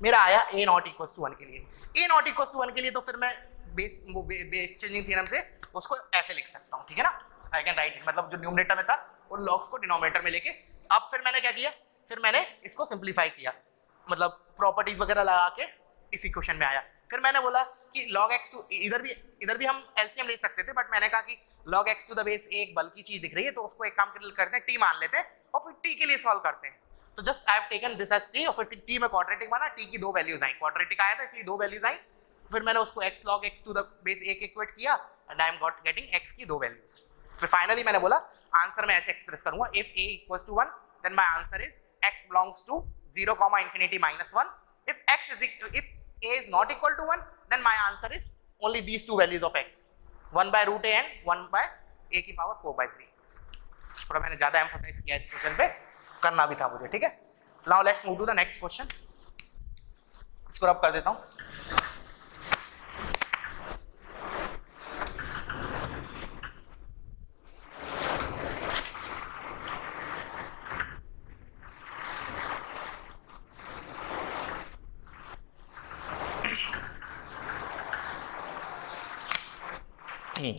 मेरा आया a not = 1 के लिए। a not = 1 के लिए तो फिर मैं बेस चेंजिंग थ्योरम से उसको ऐसे लिख सकता हूं, ठीक है ना, आई कैन राइट इट, मतलब जो न्यूमरेटर में था और लॉग्स को डिनोमिनेटर में लेके। अब फिर मैंने क्या किया, फिर मैंने इसको सिंप्लीफाई किया, मतलब प्रॉपर्टीज वगैरह लगा के इस इक्वेशन में आया। फिर मैंने बोला कि log x टू, इधर भी हम एलसीएम ले सकते थे बट मैंने कहा कि log x to the base एक बल्कि चीज दिख रही है तो उसको एक काम करते हैं, t मान लेते हैं और फिर t के लिए सॉल्व करते हैं। तो just I have taken this as t और फिर t में क्वाड्रेटिक माना, t की दो वैल्यूज आई, क्वाड्रेटिक आया था इसलिए दो वैल्यूज आई। फिर मैंने उसको x log x to the base एक इक्वेट किया and I am getting x की दो वैल्यूज। फिर फाइनली मैंने बोला आंसर में ऐसे एक्सप्रेस करूंगा, if a = 1 then my answer is x belongs to 0, ∞ minus 1. If a is not equal to 1 then my answer is only these two values of x, 1/√a and 1/a⁴/3। थोड़ा मैंने ज्यादा emphasise किया इस question पे, करना भी था मुझे, ठीक है। Now let's move to the next question, इसको रब कर देता हूं।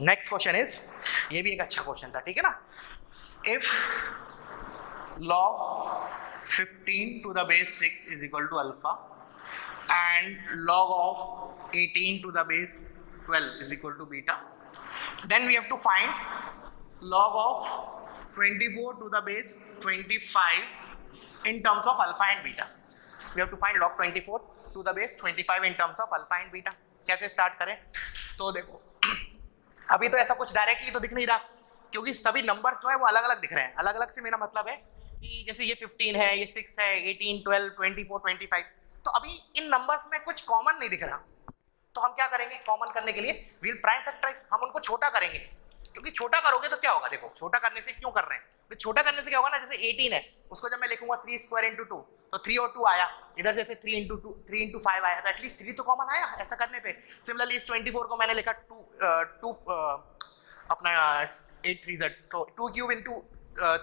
नेक्स्ट क्वेश्चन इज, ये भी एक अच्छा क्वेश्चन था, ठीक है ना। If log 15 to the base 6 is equal to alpha and log of 18 to the base 12 is equal to beta, then we have to find log of 24 to the base 25 in terms of alpha and beta. We have to find log 24 to the base 25 in terms of alpha and beta. कैसे start करें, तो देखो अभी तो ऐसा कुछ directly तो दिख नहीं रहा क्योंकि सभी नंबर्स जो है वो अलग अलग दिख रहे हैं। अलग अलग से मेरा मतलब है कि जैसे ये 15 है, ये 6 है, 18, 12, 24, 25, तो अभी इन नंबर्स में कुछ कॉमन नहीं दिख रहा। तो हम क्या करेंगे, कॉमन करने के लिए वील प्राइम फैक्टराइज, हम उनको छोटा करेंगे, क्योंकि छोटा करोगे तो क्या होगा, देखो छोटा करने से क्यों कर रहे हैं, तो छोटा करने से क्या होगा ना, जैसे 18 है उसको जब मैं लिखूंगा 3² × 2 तो 3 और 2 आया, इधर जैसे 3 × 5 आया, तो एटलीस्ट 3 तो कॉमन आया ऐसा करने पे। सिमिलरली इस 24 को मैंने लिखा 2 अपना 8 3 तो 2³ ×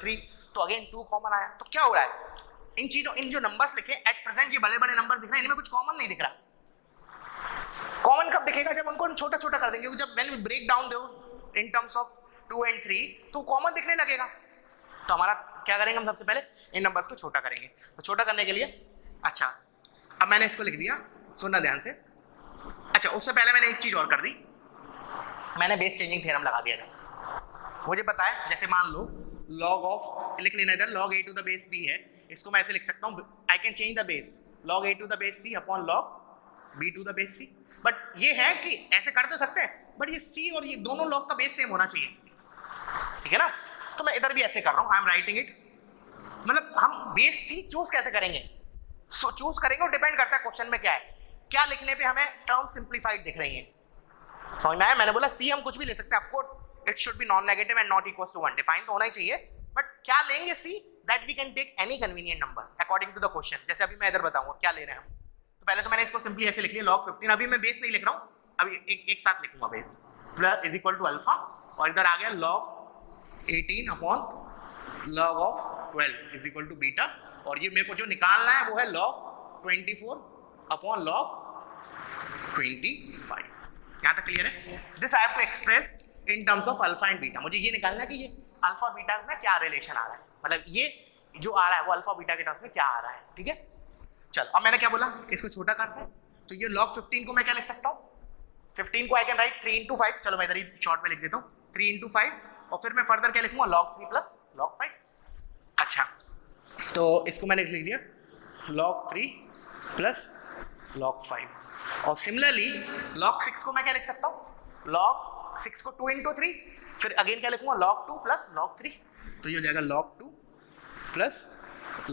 3, तो अगेन 2 कॉमन आया। तो क्या हो रहा है, इन जो नंबर्स लिखे एट प्रेजेंट ये बड़े बड़े नंबर दिख रहे हैं, इनमें कुछ कॉमन नहीं दिख रहा। कॉमन कब दिखेगा, जब उनको हम छोटा छोटा कर देंगे, जब when we break down those in terms of 2 and 3 तो कॉमन दिखने लगेगा। तो हमारा क्या करेंगे, हम सबसे पहले इन नंबर्स को छोटा करेंगे। तो छोटा करने के लिए, अच्छा अब मैंने इसको लिख दिया, सुनना ध्यान से। अच्छा उससे पहले मैंने एक चीज और कर दी, मैंने बेस चेंजिंग थ्योरम लगा दिया था। मुझे पता है, जैसे मान लो log ऑफ, लिख लेना इधर log a to the base b है, इसको मैं ऐसे लिख सकता हूँ, I can change the base log a to the base c upon log b to the base c। But ये है कि ऐसे कर तो सकते हैं, बट ये c और ये दोनों log का बेस सेम होना चाहिए, ठीक है ना। तो मैं इधर भी ऐसे कर रहा हूँ, आई एम राइटिंग इट, मतलब हम बेस c चूज कैसे करेंगे, चूज करेंगे, और डिपेंड करता है क्वेश्चन में क्या है, क्या लिखने पे हमें टर्म सिंप्लीफाइड दिख रही है। समझ में आया, मैंने बोला c हम कुछ भी ले सकते हैं, of course it should be non negative and not equal to 1, define तो होना ही चाहिए, बट क्या लेंगे c that we can take any convenient number according to the question. जैसे अभी मैं इधर बताऊंगा क्या ले रहे हैं हम, तो पहले तो मैंने इसको सिंपली ऐसे लिख लिया log 15, अभी मैं बेस नहीं लिख रहा हूँ, अभी एक साथ लिखूंगा base plus is equal to alpha, और इधर आ गया log 18 upon log of 12 is equal to beta, और ये मेरे को जो निकालना है वो है log 24 अपॉन log 25। यहाँ तक क्लियर है? This I have to express in terms of alpha and beta. मुझे ये निकालना है कि ये अल्फा और बीटा में क्या रिलेशन आ रहा है, मतलब ये जो आ रहा है वो अल्फा बीटा के टर्म्स में क्या आ रहा है, ठीक है? चलो अब मैंने क्या बोला, इसको छोटा करते हैं, तो ये log 15 को मैं क्या लिख सकता हूँ, 15 को आई कैन राइट 3 into 5, चलो मैं इधर ही शॉर्ट में लिख देता हूँ 3 into 5, और फिर मैं फर्दर क्या लिखूंगा log 3 plus log 5। अच्छा तो इसको मैंने लिख दिया log 3 plus log 5, और सिमिलरली log 6 को मैं क्या लिख सकता हूँ, log 6 को 2 into 3, फिर अगेन क्या लिखूंगा log 2 plus log 3, तो ये हो जाएगा log 2 plus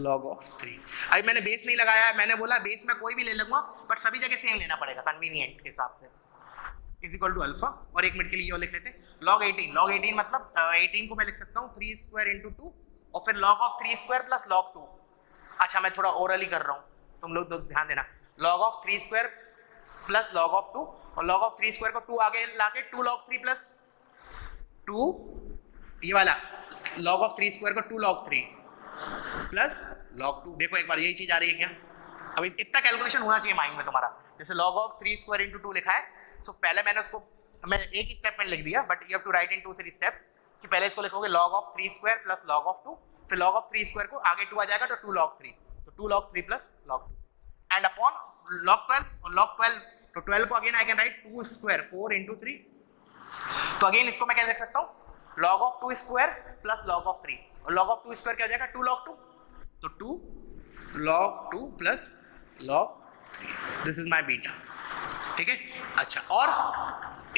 log of 3। अभी मैंने बेस नहीं लगाया है, मैंने बोला बेस में कोई भी ले लूंगा बट सभी जगह सेम लेना पड़ेगा कन्वीनियंट के हिसाब से, इज इक्वल टू अल्फा। और एक मिनट के लिए और लिख लेते हैं log 18 मतलब 18 को मैं लिख सकता हूँ 3 स्क्वायर इंटू 2, और फिर log of 3 square plus log 2। अच्छा मैं थोड़ा ओरली कर रहा हूँ, तुम लोग ध्यान देना, log of 3 square plus log of 2, और log of 3 स्क्वायर को 2 आगे लाके 2 log 3 प्लस 2, ये वाला log of 3 स्क्वायर को 2 log 3 प्लस log 2। देखो एक बार यही चीज आ रही है क्या, अभी इतना कैलकुलेशन होना चाहिए माइंड में तुम्हारा। जैसे log of 3 स्क्वायर इंटू 2 लिखा है, सो पहले मैंने उसको मैं एक ही स्टेप में लिख दिया, but you have to write in 2-3 steps, कि पहले इसको लिखोगे log of 3 square plus log of 2, फिर log of 3 स्क्वायर को आगे 2 आ जाएगा तो 2 log 3, तो 2 log 3 plus log 2, and upon log 12, और log 12 तो 12 को again I can right 2 square 4 into 3, तो अगेन इसको मैं क्या लिख सकता हूँ log of 2 square plus log of 3, और log of 2 स्क्वायर क्या हो जाएगा 2 log 2, तो 2 log 2 plus log 3, this is my beta, ठीक है? अच्छा और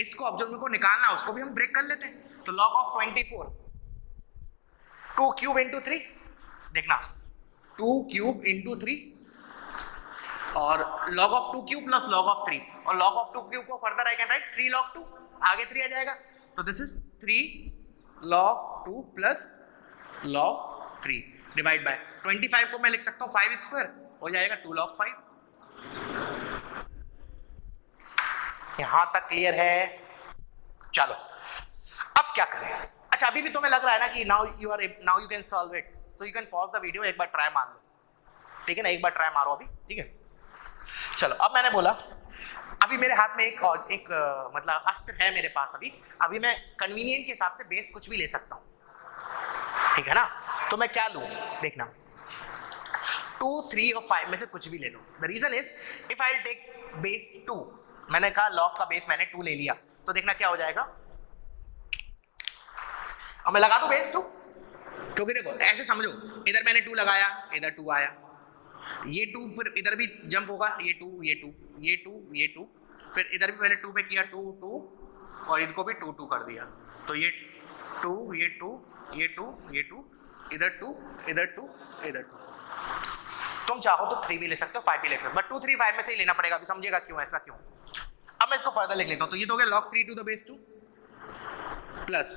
इसको अब जो मेरे को निकालना है उसको भी हम ब्रेक कर लेते हैं, तो log of 24 2 क्यूब इंटू 3, देखना 2 क्यूब इंटू 3, और log of 2 cube plus log of 3, और log of 2 क्यूब को further I can right 3 log 2, आगे 3 आ जाएगा, तो दिस is 3 log 2 plus log 3 divide by 25 को मैं लिख सकता हूँ 5 स्क्वायर, हो जाएगा 2 log 5। यहां तक क्लियर है? चलो अब क्या करें? अच्छा अभी भी तुम्हें लग रहा है ना कि now you can solve it, तो you can pause the video, एक बार ट्राई मार लो, ठीक है ना? एक बार ट्राई मारो अभी, ठीक है? चलो अब मैंने बोला अभी मेरे हाथ में एक मतलब अस्त्र है मेरे पास, अभी मैं कन्वीनियंट के हिसाब से बेस कुछ भी ले सकता हूँ, ठीक है ना? तो मैं क्या लूँ, देखना 2, 3 और 5 में से कुछ भी ले लो। The reason is if I take base 2, मैंने कहा log का बेस मैंने 2 ले लिया, तो देखना क्या हो जाएगा, अब मैं लगा दूं बेस 2, क्योंकि देखो ऐसे समझो, इधर मैंने 2 लगाया, इधर 2 आया, ये 2 फिर इधर भी जंप होगा, ये 2 ये 2 ये 2 ये 2, फिर इधर भी मैंने 2 पे किया 2 2, और इनको भी 2 2 कर दिया, तो ये 2 ये 2 ये 2 ये 2, इधर 2 इधर 2 इधर 2। तुम चाहो तो 3 भी ले सकते हो, 5 भी ले सकते हो, बट 2 3 5 में से ही लेना पड़ेगा, अभी समझिएगा क्यों, ऐसा क्यों। अब मैं इसको फर्दर लिख लेता हूँ, तो ये तो हो गया log 3 to the base 2 plus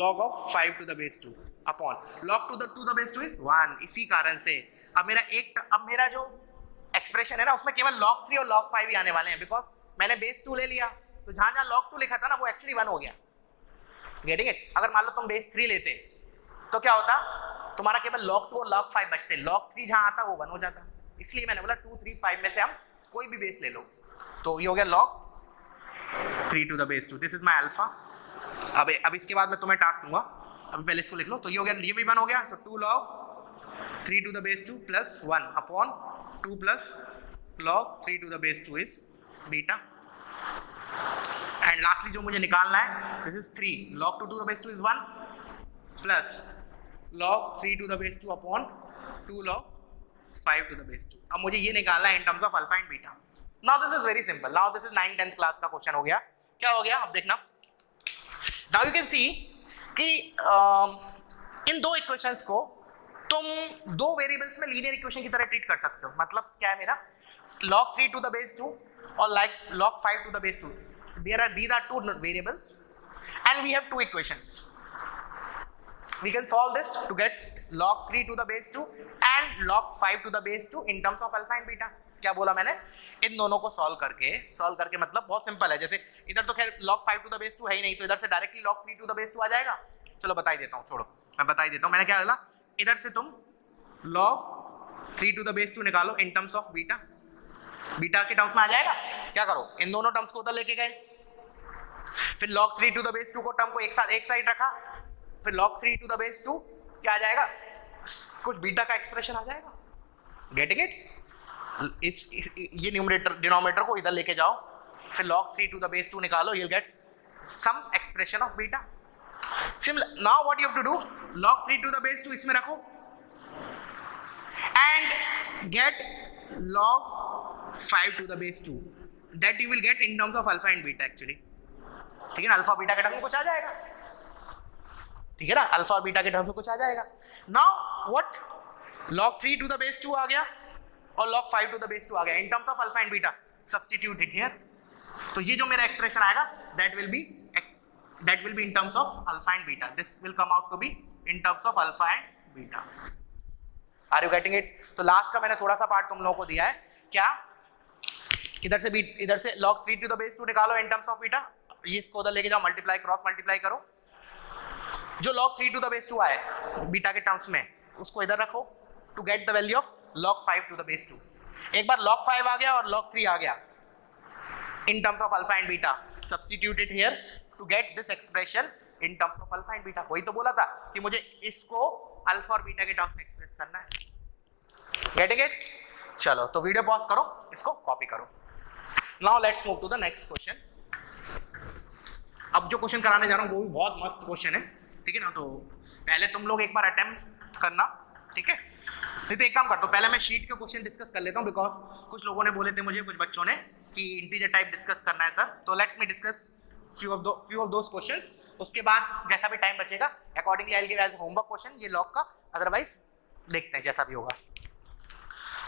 log of 5 to the base 2 upon log to the base 2 is 1। इसी कारण से अब मेरा जो एक्सप्रेशन है ना उसमें केवल log 3 और log 5 ही आने वाले हैं, बिकॉज मैंने बेस 2 ले लिया, तो जहां जहां log 2 लिखा था ना वो एक्चुअली 1 हो गया। Getting it? अगर मान लो तुम बेस 3 लेते तो क्या होता, तुम्हारा केवल log 2 और log 5 बचते, log 3 जहां आता वो 1 हो जाता। इसलिए मैंने बोला 2 3 5 में से हम कोई भी बेस ले लो, तो ये हो गया log 3 to the base 2, this is my alpha. अब इसके बाद मैं तुम्हें टास्क दूंगा, अभी पहले इसको लिख लो, तो ये हो गया, ये भी 1 हो गया, तो 2 log 3 to the base 2 plus 1 upon 2 plus log 3 to the base 2 is beta. And lastly जो मुझे निकालना है, this is 3 log 2 to the base 2 is 1 plus log 3 to the base 2 upon 2 log 5 to the base 2। अब मुझे ये निकालना है in terms of alpha and beta. Now this is very simple, now this is 9th 10th class का question हो गया। क्या हो गया अब देखना, नाउ यू कैन सी कि इन दो इक्वेशंस को तुम दो वेरिएबल्स में लीनियर इक्वेशन की तरह ट्रीट कर सकते हो। मतलब क्या है मेरा, log 3 टू द बेस 2 और log 5 to the base 2, these are two variables and we have two equations. We can solve this to get log 3 to the base 2 and log 5 to the base 2 in terms of alpha and beta. क्या बोला मैंने, इन दोनों को solve करके मतलब बहुत simple है। जैसे इधर तो खैर log 5 to the base 2 है ही नहीं, तो इधर से directly log 3 to the base 2 आ जाएगा। चलो बता ही देता हूँ, छोड़ो मैं बता ही देता हूँ। मैंने क्या बोला, इधर से तुम log 3 to the base 2 निकालो इन टर्म्स ऑफ बीटा, बीटा के टर्म्स में आ जाएगा। क्या करो, इन दोनों टर्म्स को उधर लेके गए, फिर log 3 टू द बेस 2 को टर्म को एक साथ एक साइड रखा, फिर log 3 टू द बेस 2 क्या आ जाएगा, कुछ बीटा का एक्सप्रेशन आ जाएगा। Getting it? ये न्यूमरेटर डिनोमिनेटर को इधर लेके जाओ, फिर log 3 टू द बेस 2 निकालो, you'll get some expression of beta. Similar, now what you have to do, log 3 to the base 2 इसमें रखो and get log 5 to the base 2, that you will get in terms of alpha and beta actually. ठीक है ना, alpha beta के term में कुछ आ जाएगा, ठीक है ना, अल्फा और बीटा के टर्म में कुछ आ जाएगा। Now what, log 3 to the base 2 आ गया और log 5 टू द बेस 2 आ गया, in terms of alpha and beta substitute it here, तो ये जो मेरा एक्सप्रेशन आएगा that will be in terms of alpha and beta. This will come out to be in terms of alpha and beta. Are you getting it? तो last का मैंने थोड़ा सा पार्ट तुम लोगों को दिया है, क्या इधर से log 3 to the base 2 निकालो in terms of beta, ये इसको उधर लेके जाओ, मल्टीप्लाई क्रॉस मल्टीप्लाई करो, जो log 3 to the base 2 आए बीटा के टर्म्स में उसको इधर रखो to get the value of log 5 to the base 2. एक बार log 5 आ गया और log 3 आ गया in terms of alpha and beta, substitute it here to get this expression in terms of alpha and beta. वही तो बोला था कि मुझे इसको अल्फा और बीटा के टर्म्स में एक्सप्रेस करना है। Getting it? चलो तो वीडियो पॉज करो, इसको कॉपी करो। Now let's move to the next question. अब जो क्वेश्चन कराने जा रहा हूँ वो भी बहुत मस्त क्वेश्चन है, ठीक है ना, तो पहले तुम लोग एक बार अटेम्प्ट करना, ठीक है। नहीं तो एक काम करता हूँ, पहले मैं शीट के क्वेश्चन डिस्कस कर लेता हूँ, बिकॉज कुछ लोगों ने बोले थे मुझे, कुछ बच्चों ने, कि इंटीजर टाइप डिस्कस करना है सर, तो let's me discuss few of those questions. उसके बाद जैसा भी टाइम बचेगा accordingly I'll give as homework question ये लॉग का, अदरवाइज देखते हैं जैसा भी होगा।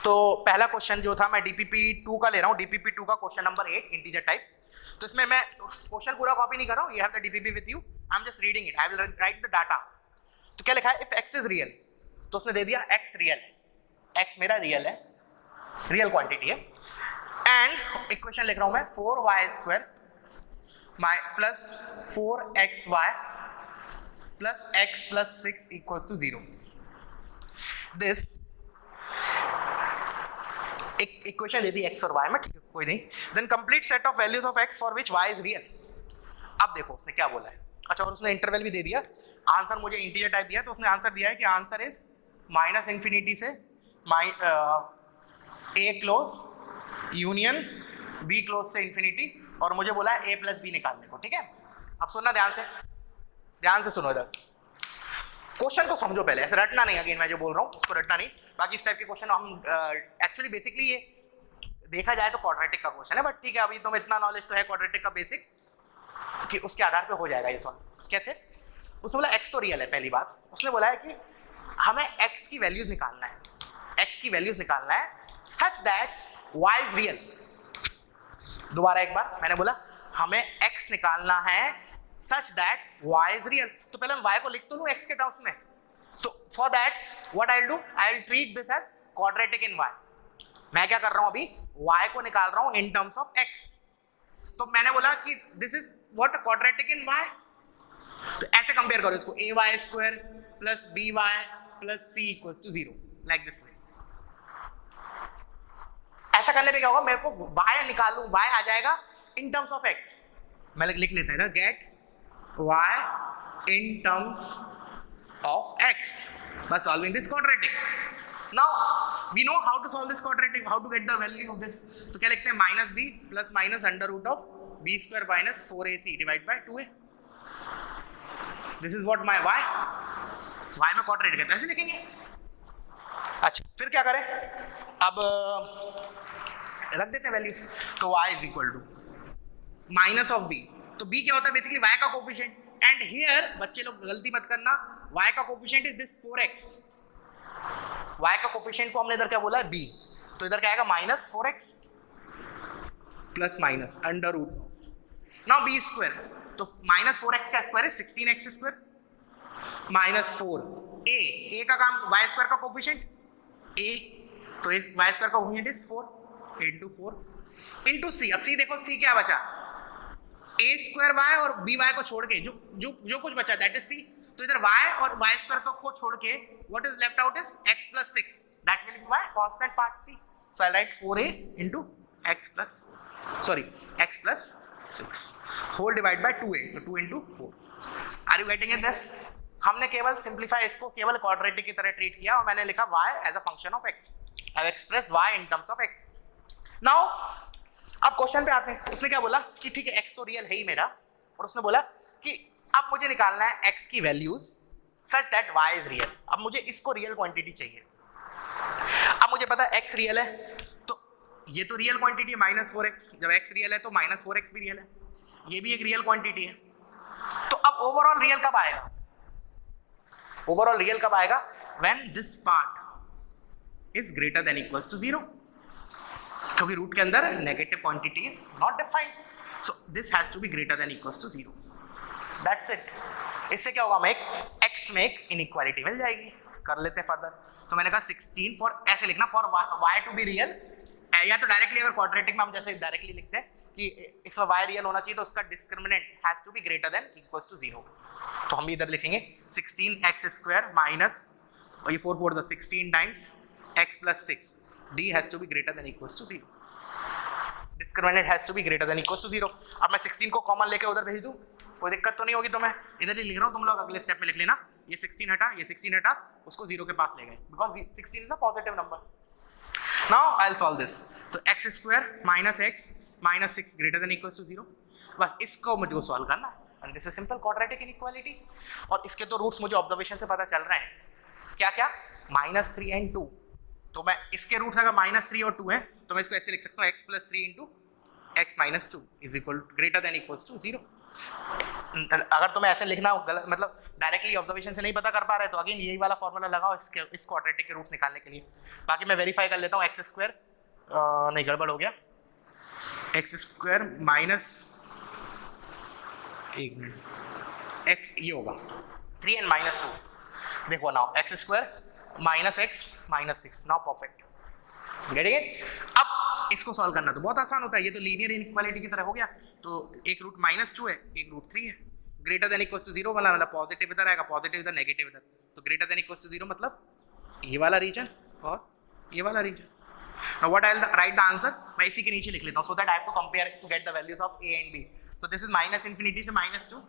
तो पहला क्वेश्चन जो था मैं DPP2 का ले रहा हूँ, DPP2 का क्वेश्चन नंबर 8 इंटीजर टाइप। तो इसमें मैं क्वेश्चन पूरा कॉपी नहीं कर रहा हूँ, you have the DPP with you, I'm just reading it, I will write the data। तो क्या लिखा है, if x is real, तो उसने दे दिया x रियल है, x मेरा रियल है, रियल क्वांटिटी है, एंड इक्वेशन लिख रहा हूँ मैं 4y² plus 4xy plus x plus 6 equals to 0. This equation they the x और y में, ठीक है, कोई नहीं। Then complete set of values of x for which y is real. अब देखो उसने क्या बोला है, अच्छा, और उसने इंटरवल भी दे दिया, आंसर मुझे इंटीजर टाइप दिया, तो उसने आंसर दिया है कि आंसर इज -∞ से a close union b close से इंफिनिटी, और मुझे बोला है a प्लस बी निकालने को, ठीक है। अब सुनना ध्यान से सुनो, इधर क्वेश्चन को समझो पहले, ऐसे रटना नहीं, अगेन मैं जो बोल रहा हूँ उसको रटना नहीं। बाकी इस टाइप के क्वेश्चन हम एक्चुअली बेसिकली ये देखा जाए तो क्वाड्रेटिक का क्वेश्चन है, बट ठीक है, अभी तुम इतना नॉलेज तो है क्वाड्रेटिक का बेसिक कि उसके आधार पे हो जाएगा ये सवाल। कैसे? उसने बोला x तो रियल है, पहली बात उसने बोला है कि हमें x की वैल्यूज निकालना है, x की वैल्यूज निकालना है such that y is real. दोबारा एक बार मैंने बोला हमें x निकालना है such that y is real, तो पहले मैं y को लिख तो लूं x के टर्म्स में। So for that what I will do, I will treat this as quadratic in y। मैं क्या कर रहा हूं अभी, y को निकाल रहा हूं इन टर्म्स ऑफ x, तो मैंने बोला कि this is what quadratic in y। तो ऐसे कंपेयर करो इसको, ay² plus by plus c equals to 0, like this way. ऐसा करने पे क्या होगा, मेरे को y निकालूं, y आ जाएगा इन टर्म्स ऑफ x। मैं लिख लेता हूं इधर, get y in terms of x by solving this quadratic. Now we know how to solve this quadratic, how to get the value of this. तो क्या लिखते हैं, -b plus minus under root of b² minus 4ac divide by 2a। This is what my y में quadratic है, तो ऐसे लिखेंगे। अच्छा, फिर क्या करें, अब रख देते हैं वैल्यूज। तो y is equal to minus of b, तो b क्या होता है, बेसिकली y का कोफिशिएंट, एंड हियर बच्चे लोग गलती मत करना, y का coefficient is this 4x। y का कोफिशिएंट को हमने इधर क्या बोला है, b, तो इधर क्या आएगा -4x plus minus under root of, now b², तो -4x का स्क्वायर है 16x² माइनस 4 a का काम y² का कोफिशिएंट a, तो इस y² का coefficient is 4 into 4 into c। अब c देखो, c क्या बचा, a² और by को छोड़ के जो कुछ बचा दैट इज c, तो इधर y और y² को छोड़ के what is left out is x plus 6, that will be my constant part c। So I write 4a into x plus six whole divide by 2a, तो 2 into 4. Are you getting it this? हमने केवल simplify इसको केवल quadratic की तरह treat किया और मैंने लिखा y as a function of x. I express y in terms of x. Now अब क्वेश्चन पे आते हैं. उसने क्या बोला कि ठीक है x तो रियल है ही मेरा, और उसने बोला कि अब मुझे निकालना है x की values such that y is real. अब मुझे इसको रियल क्वांटिटी चाहिए. अब मुझे पता है x रियल है, तो ये तो रियल क्वांटिटी है -4x. जब x रियल है तो -4x भी रियल है, ये भी एक रियल क्वांटिटी है. तो अब ओवरऑल रियल कब आएगा? ओवरऑल रियल कब आएगा? When this part is greater than equals to 0, क्योंकि रूट के अंदर negative quantity is not defined. So this has to be greater than equals to 0. That's it. इससे क्या होगा? हमें एक x में एक इनइक्वालिटी मिल जाएगी. कर लेते हैं फर्दर. तो मैंने कहा 16 फॉर, ऐसे लिखना for y to be real, या तो डायरेक्टली अगर क्वाड्रेटिक में हम जैसे डायरेक्टली लिखते हैं कि इसमें y रियल होना चाहिए तो उसका discriminant has to be greater than equals to 0. तो हम इधर लिखेंगे 16x² माइनस, और ये 4 4 16 times x plus 6 d has to be greater than equals to 0. Discriminant has to be greater than equals to 0. अब मैं 16 को कॉमन लेके उधर भेज दूं, कोई दिक्कत तो नहीं होगी. तो मैं इधर ही लिख रहा हूं, तुम लोग अगले स्टेप में लिख लेना. ये 16 हटा, ये 16 हटा, उसको 0 के पास ले गए because 16 is a positive number. Now I will solve this. तो x² minus x minus 6 greater than equals to 0. बस इसको मुझे सॉल्व करना है. And this is simple quadratic inequality. और इसके तो रूट्स मुझे ऑब्जर्वेशन से पता चल रहे हैं. क्या क्या? -3 एंड 2. तो मैं इसके रूट्स अगर -3 और 2 हैं तो मैं इसको ऐसे लिख सकता हूँ x plus 3 into x minus 2 is equal greater than equals to 0. अगर तुम्हें ऐसे लिखना गलत, मतलब डायरेक्टली ऑब्जर्वेशन से नहीं पता कर पा रहे तो अगेन यही वाला फॉर्मूला लगाओ इस क्वाड्रेटिक के रूट्स निकालने के लिए. बाकी मैं वेरीफाई कर लेता हूँ. x² नहीं, गड़बड़ हो गया. x² माइनस, एक मिनट, x ये होगा 3 एंड -2. देखो now x² minus x minus 6. Now perfect. Getting it? अब इसको सॉल्व करना तो बहुत आसान होता है. ये तो लीनियर इनइक्वालिटी की तरह हो गया. तो एक रूट -2 है, एक रूट 3 है. ग्रेटर देन इक्वल्स टू 0 वाला मतलब पॉजिटिव इधर आएगा, पॉजिटिव इधर, नेगेटिव इधर. तो ग्रेटर देन इक्वल्स टू 0 मतलब ये वाला रीजन और ये वाला region. Now what I will write the answer, मैं इसी के नीचे लिख लेता हूं so that I have to compare to get the values of a and b. तो दिस इज -∞ से -2,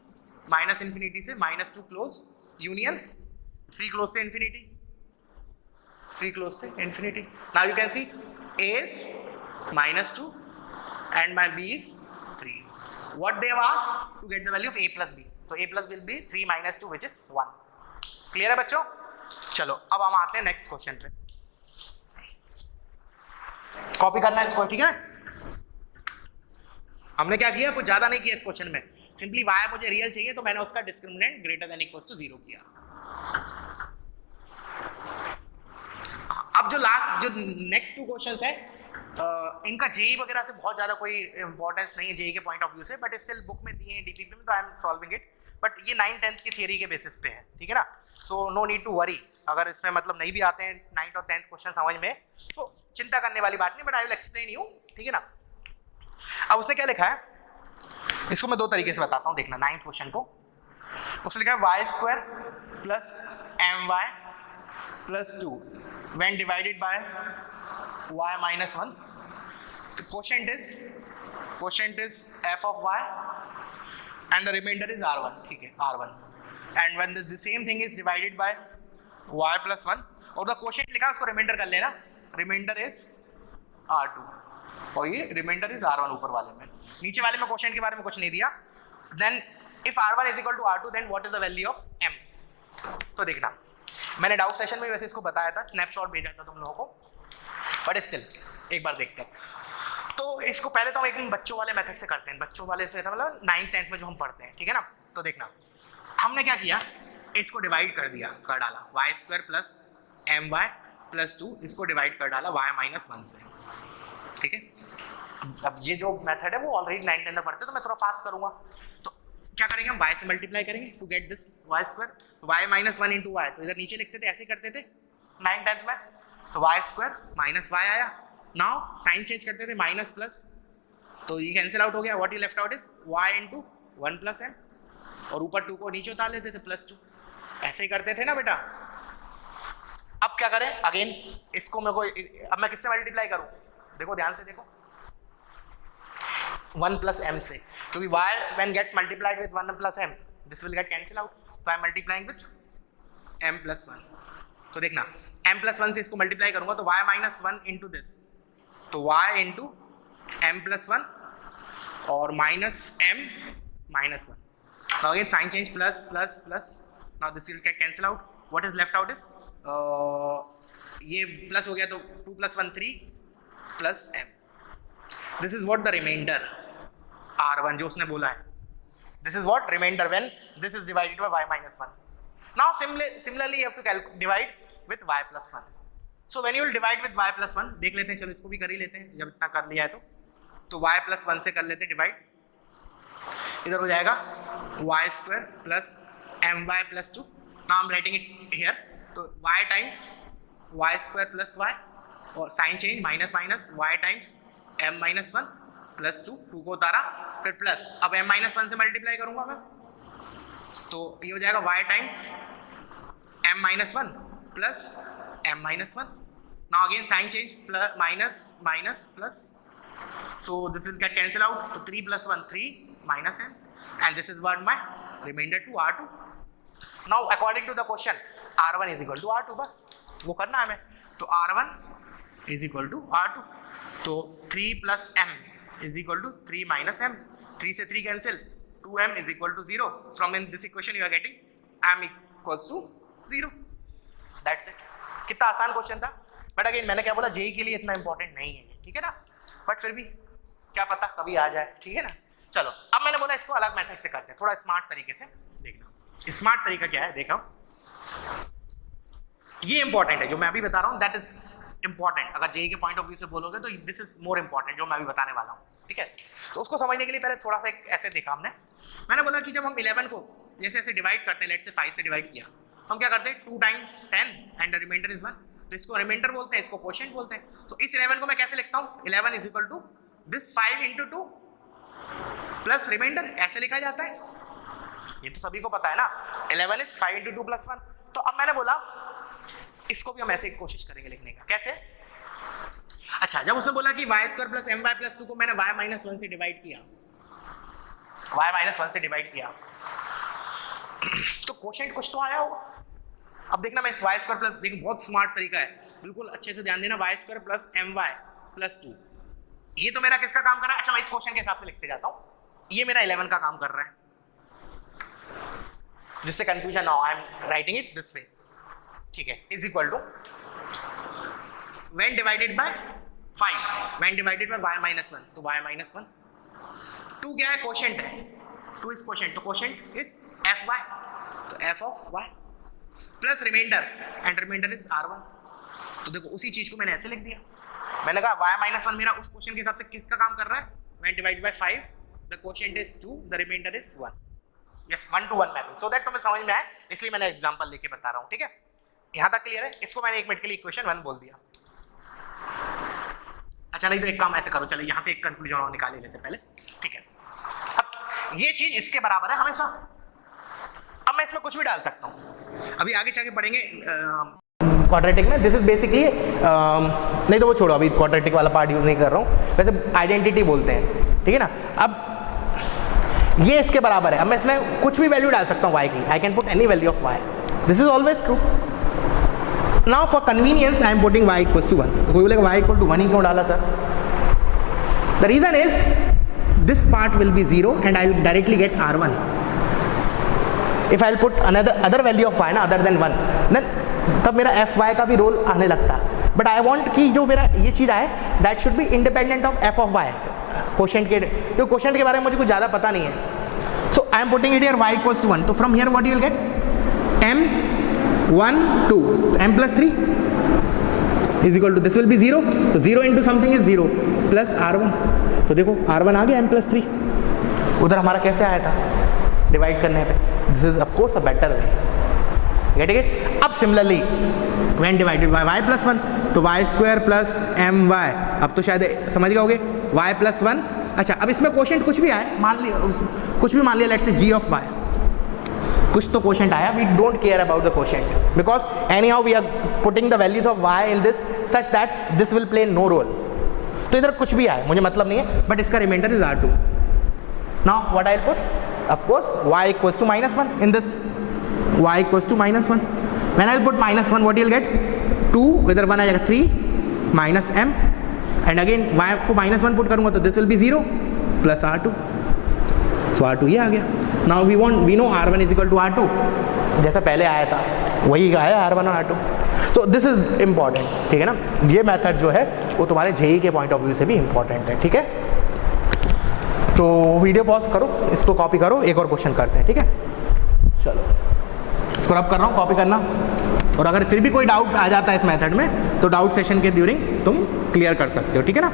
-∞ से -2 क्लोज यूनियन, 3 क्लोज से इंफिनिटी, 3 क्लोज से infinity. Now you can see a is -2 and my b is 3. What they have asked to get the value of a plus b. So a plus will be 3 minus 2 which is 1. Clear है बच्चों? चलो अब हम आते हैं next question पे. Copy करना है इसको, ठीक है? हमने क्या किया, कुछ ज्यादा नहीं किया इस क्वेश्चन में. सिंपली y मुझे रियल चाहिए तो मैंने उसका discriminant greater than equals to 0 किया. अब जो लास्ट जो नेक्स्ट 2 क्वेश्चंस है इनका जेई वगैरह से बहुत ज़्यादा कोई इंपॉर्टेंस नहीं है जेई के पॉइंट ऑफ व्यू से, बट स्टिल बुक में दिए हैं डीपीपी में तो I am solving it. But ये 9th 10th की थियरी के बेसिस पे है, ठीक है ना? So no need to worry अगर इसमें मतलब नहीं भी आते हैं 9th और 10th क्वेश्चन समझ में, तो चिंता करने वाली बात नहीं. But I will explain you, ठीक है ना? अब उसने क्या लिखा है, इसको मैं 2 तरीके से बताता हूँ. देखना 9th क्वेश्चन को. उसने लिखा है y² plus my plus 2 when divided by y minus 1. The quotient is f of y and the remainder is r1. ठीक है, r1. And when the same thing is divided by y plus 1 और the quotient लिखा उसको remainder कर लेना. Remainder is r2 और ये remainder is r1 ऊपर वाले में. नीचे वाले में quotient के बारे में कुछ नहीं दिया. Then if r1 is equal to r2 then what is the value of m? तो देखना मैंने डाउट सेशन में वैसे इसको बताया था, स्नैपशॉट भेजा था तुम लोगों को, बट स्टिल एक बार देखते हैं. तो इसको पहले तो हम एक बच्चों वाले मेथड से करते हैं. बच्चों वाले से मतलब 9th 10th में जो हम पढ़ते हैं, ठीक है ना? तो देखना हमने क्या किया, इसको डिवाइड कर दिया, कर डाला y² प्लस my प्लस 2, इसको डिवाइड कर डाला y माइनस 1 से, ठीक है? अब ये जो मेथड है वो ऑलरेडी 9th 10th में पढ़ते हैं तो मैं थोड़ा फास्ट करूंगा. तो क्या करेंगे, हम y से मल्टीप्लाई करेंगे टू गेट दिस y². तो y माइनस 1 इंटू y, तो इधर नीचे लिखते थे, ऐसे करते थे 9th 10th में. तो y² माइनस y आया. नाउ साइन चेंज करते थे, माइनस प्लस, तो ये कैंसिल आउट हो गया. What you left out is y into 1 plus m और ऊपर 2 को नीचे उतार लेते थे प्लस 2. ऐसे ही करते थे ना बेटा. अब क्या करें, अगेन इसको मेरे को, अब मैं किससे मल्टीप्लाई करूं, देखो ध्यान से देखो, 1 प्लस m से, क्योंकि y when gets multiplied with 1 plus m this will get cancel out, तो I am multiplying with m plus 1। तो देखना m प्लस 1 से इसको मल्टीप्लाई करूंगा तो y माइनस 1 इंटू दिस, तो y इंटू m प्लस 1 और minus m minus 1। Now again sign change, plus plus plus, now this will get cancel out, what is left out is ये plus हो गया तो 2 plus 1 3 plus m, this is what the remainder r1 जो उसने बोला है, this is what remainder when this is divided by y minus 1। Now similarly you have to divide with y plus 1, so when you will divide with y plus 1, देख लेते हैं, चलो इसको भी कर ही लेते हैं, जब इतना कर लिया है तो y plus 1 से कर लेते हैं डिवाइड, इधर हो जाएगा y square plus my plus 2, now I'm writing it here, तो y times y square plus y और sign change minus minus y times m minus 1 plus 2 को उतारा, फिर प्लस, अब m माइनस 1 से मल्टीप्लाई करूंगा मैं, तो ये हो जाएगा y times m minus 1 plus m minus 1, now again sine change plus minus minus plus, so this will get cancel out, तो 3 plus 1 3 minus m, and this is what my remainder to r2। now according to the question r1 is equal to r2, बस वो करना है हमें, तो r1 is equal to r2, तो 3 plus m is equal to 3 minus m, 3 से 3 cancel, 2m is equal to 0, from in this equation you are getting m equals to 0, that's it। कितना आसान क्वेश्चन था, बट अगेन मैंने क्या बोला, JEE के लिए इतना इंपॉर्टेंट नहीं है, ठीक है ना, बट फिर भी क्या पता कभी आ जाए, ठीक है ना। चलो अब मैंने बोला इसको अलग मेथड से करते हैं, थोड़ा स्मार्ट तरीके से देखना। स्मार्ट तरीका क्या है, देखो ये इंपॉर्टेंट है जो मैं अभी बता रहा हूँ, दैट इज इंपॉर्टेंट। अगर जेई के पॉइंट ऑफ व्यू से बोलोगे तो दिस इज मोर इंपॉर्टेंट जो मैं अभी बताने वाला हूँ, ठीक है। तो उसको समझने के लिए पहले थोड़ा सा एक ऐसे देखा हमने, मैंने बोला कि जब हम 11 को जैसे ऐसे डिवाइड करते हैं, लेट से 5 से डिवाइड किया, तो हम क्या करते हैं 2 times 10 and the remainder is 1, तो इसको रिमाइंडर बोलते हैं, इसको क्वोशिएंट बोलते हैं। तो इस 11 को मैं कैसे लिखता हूँ, 11 is equal to this 5 into 2 plus remainder, ऐसे लिखा जाता है, ये तो सभी को पता है ना, 11 इज 5 इंटू 2 प्लस 1। तो अब मैंने बोला इसको भी हम ऐसे कोशिश करेंगे लिखने का, कैसे। अच्छा, जब उसने बोला कि y square plus my plus 2 को मैंने y माइनस 1 से डिवाइड किया, y माइनस 1 से डिवाइड किया, तो क्वोशिएंट कुछ तो आया होगा। अब देखना मैं इस y स्क्वायर प्लस, देखिए बहुत स्मार्ट तरीका है, बिल्कुल अच्छे से ध्यान देना, y square plus my plus 2, ये तो मेरा किसका काम कर रहा है। अच्छा, मैं इस क्वेश्चन के हिसाब से लिखते जाता हूँ, ये मेरा 11 का काम कर रहा है, जिससे कंफ्यूजन ना हो, I am writing it this way, ठीक है, is equal to when divided by 5 when divided by y minus 1, तो y माइनस 1, 2 क्या है, क्वोशिएंट है, 2 इज क्वोशिएंट, तो क्वोशिएंट इज fy, तो f of y plus remainder, and remainder is r1। तो देखो उसी चीज को मैंने ऐसे लिख दिया, मैंने कहा y माइनस 1 मेरा उस क्वेश्चन के हिसाब से किसका काम कर रहा है, when divided by 5 the quotient is 2 the remainder is 1, yes 1 to 1 mapping, so that तुम्हें समझ में आए, इसलिए मैंने एग्जांपल लेके बता रहा हूं, ठीक है। यहां तक क्लियर है, इसको मैंने 1 मिनट के लिए इक्वेशन 1 बोल दिया। अच्छा, नहीं तो एक काम ऐसे करो, चलो यहां से एक कंक्लूजन और निकाल लेते पहले, ठीक है। अब ये चीज इसके बराबर है हमेशा, अब मैं इसमें कुछ भी डाल सकता हूं, अभी आगे चल के पढ़ेंगे क्वाड्रेटिक में, दिस इज बेसिकली नहीं तो वो छोड़ो, अभी क्वाड्रेटिक वाला पार्ट यूज नहीं कर रहा हूँ, वैसे आइडेंटिटी बोलते हैं, ठीक है ना। अब ये इसके बराबर है, अब मैं इसमें कुछ भी वैल्यू डाल सकता हूँ y की, I can put any value of y, this is always true. Now for convenience I am putting y equals to 1, कोई बोलेगा y इक्वल टू 1 ही क्यों डाला sir, the reason is this part will be 0 and I will directly get r1 if I'll put other value of y ना other than 1, then तब मेरा fy का भी रोल आने लगता, बट आई वांट कि जो मेरा ये चीज़ आए that should be independent of f of y, quotient के, जो क्वोशिएंट के बारे में मुझे कुछ ज़्यादा पता नहीं है, so I am putting it here y equals to 1, तो from here what you will get m 1 2 m plus 3 is equal to this will be 0, तो 0 into something is 0 plus r1, तो देखो r1 आ गया m प्लस 3, उधर हमारा कैसे आया था डिवाइड करने पे, this is of course a better way, getting it. अब similarly when divided by y plus 1, तो y स्क्वायर प्लस my, अब तो शायद समझ गए होगे y प्लस 1। अच्छा, अब इसमें क्वोशिएंट कुछ भी आए, मान लिया कुछ भी मान लिया, let's say g of y, कुछ तो क्वोशिएंट आया, we don't care about the quotient because anyhow we are putting the values of y in this such that this will play no role. तो तो इधर कुछ भी आए मुझे मतलब नहीं है, बट इसका remainder is R2. Now what I put, of course y equals to -1 in this, y equals to -1. When I put -1 what you will get 2, इधर 1 आ जाएगा 3 minus m, and again y को -1 पुट करूंगा तो this will be 0 plus R2. So R2 ये आ गया. Now we know R1 is equal to R2, जैसा पहले आया था वही आया R1 और R2. तो दिस इज इंपॉर्टेंट, ठीक है ना. ये मेथड जो है वो तुम्हारे जेई के पॉइंट ऑफ व्यू से भी इंपॉर्टेंट है, ठीक है. तो वीडियो पॉज करो, इसको कॉपी करो, एक और क्वेश्चन करते हैं, ठीक है. चलो इसको रब कर रहा हूँ, कॉपी करना. और अगर फिर भी कोई डाउट आ जाता है इस मेथड में तो डाउट सेशन के ड्यूरिंग तुम क्लियर कर सकते हो, ठीक है ना.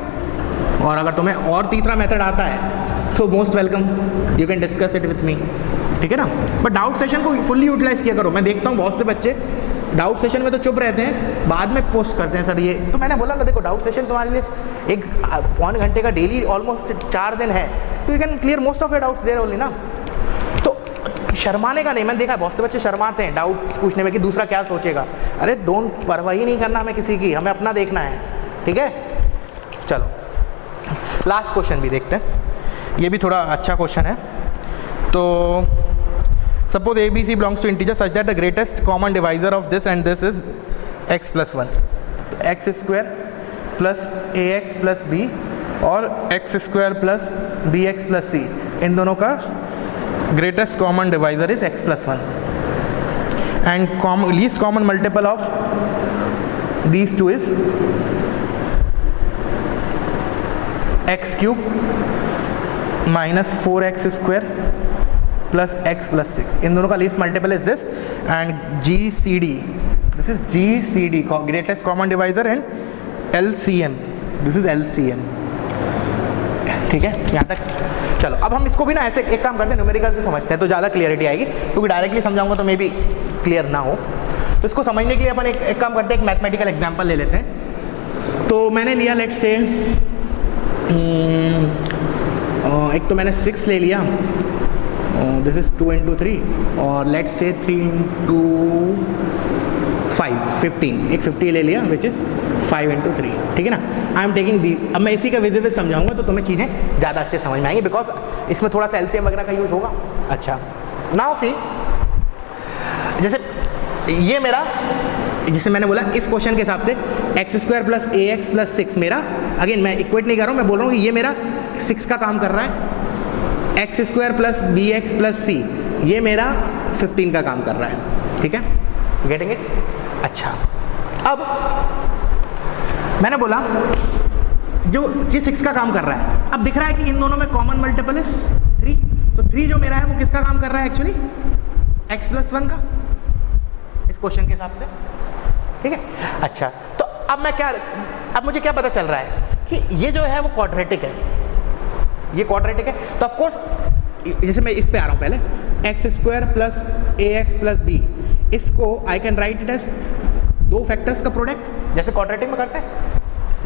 और अगर तुम्हें और तीसरा मेथड आता है तो most welcome, you can discuss it with me, ठीक है ना. बट डाउट सेशन को फुल्ली यूटिलाइज किया करो. मैं देखता हूँ बहुत से बच्चे डाउट सेशन में तो चुप रहते हैं, बाद में पोस्ट करते हैं सर ये. तो मैंने बोला ना, देखो डाउट सेशन तुम्हारे लिए 1 घंटे का डेली ऑलमोस्ट 4 दिन है, तो you can clear most of your doubts there only ना. तो शर्माने का नहीं. मैंने देखा बहुत से बच्चे शर्माते हैं डाउट पूछने में कि दूसरा क्या सोचेगा. अरे डोंट, परवाह ही नहीं करना हमें किसी की, हमें अपना देखना है, ठीक है. चलो लास्ट क्वेश्चन भी देखते हैं, ये भी थोड़ा अच्छा क्वेश्चन है. तो suppose ABC belongs to integer such that the greatest common divisor of this and this is x plus 1. x square plus ax plus b और x square plus bx plus c, इन दोनों का greatest common divisor is x plus 1 and least common multiple of these two is x cube minus 4x square plus x plus 6. इन दोनों का least multiple is this and GCD, this is GCD, greatest common divisor, and LCM, this is LCM, ठीक है यहाँ तक. चलो अब हम इसको भी ना ऐसे एक काम करते हैं, न्यूमेरिकल से समझते हैं तो ज़्यादा क्लियरिटी आएगी, क्योंकि डायरेक्टली समझाऊंगा तो मे बी क्लियर ना हो. तो इसको समझने के लिए अपन एक काम करते हैं, एक मैथमेटिकल एग्जाम्पल ले लेते हैं. तो मैंने लिया लेट्स से एक तो मैंने 6 ले लिया, दिस इज 2 into 3 और लेट्स से 3 into 5 15, एक 50 ले लिया विच इज़ 5 into 3, ठीक है ना. I am taking the. अब मैं इसी का विजिबल समझाऊंगा तो तुम्हें चीज़ें ज़्यादा अच्छे समझ में आएंगी, बिकॉज इसमें थोड़ा सा LCM वगैरह का यूज़ होगा. अच्छा नाउ सी, जैसे ये मेरा, जैसे मैंने बोला इस क्वेश्चन के हिसाब से x square plus ax plus 6 मेरा, अगेन मैं इक्वेट नहीं कर रहा हूँ, मैं बोल रहा हूँ कि ये मेरा 6 का काम कर रहा है, x square plus bx plus c ये मेरा 15 का काम कर रहा है, ठीक है. Getting it. अच्छा अब मैंने बोला जो ये 6 का काम कर रहा है, अब दिख रहा है कि इन दोनों में कॉमन मल्टीपल इज 3, तो 3 जो मेरा है वो किसका काम कर रहा है एक्चुअली, x प्लस 1 का, इस क्वेश्चन के हिसाब से, ठीक है. अच्छा तो अब मुझे क्या पता चल रहा है कि ये जो है वो क्वाड्रेटिक है, ये क्वाड्रेटिक है. तो ऑफ कोर्स जैसे मैं इस पे आ रहा हूँ पहले, x square plus ax plus b, इसको I can write it as 2 factors का प्रोडक्ट, जैसे क्वाड्रेटिक में करते हैं.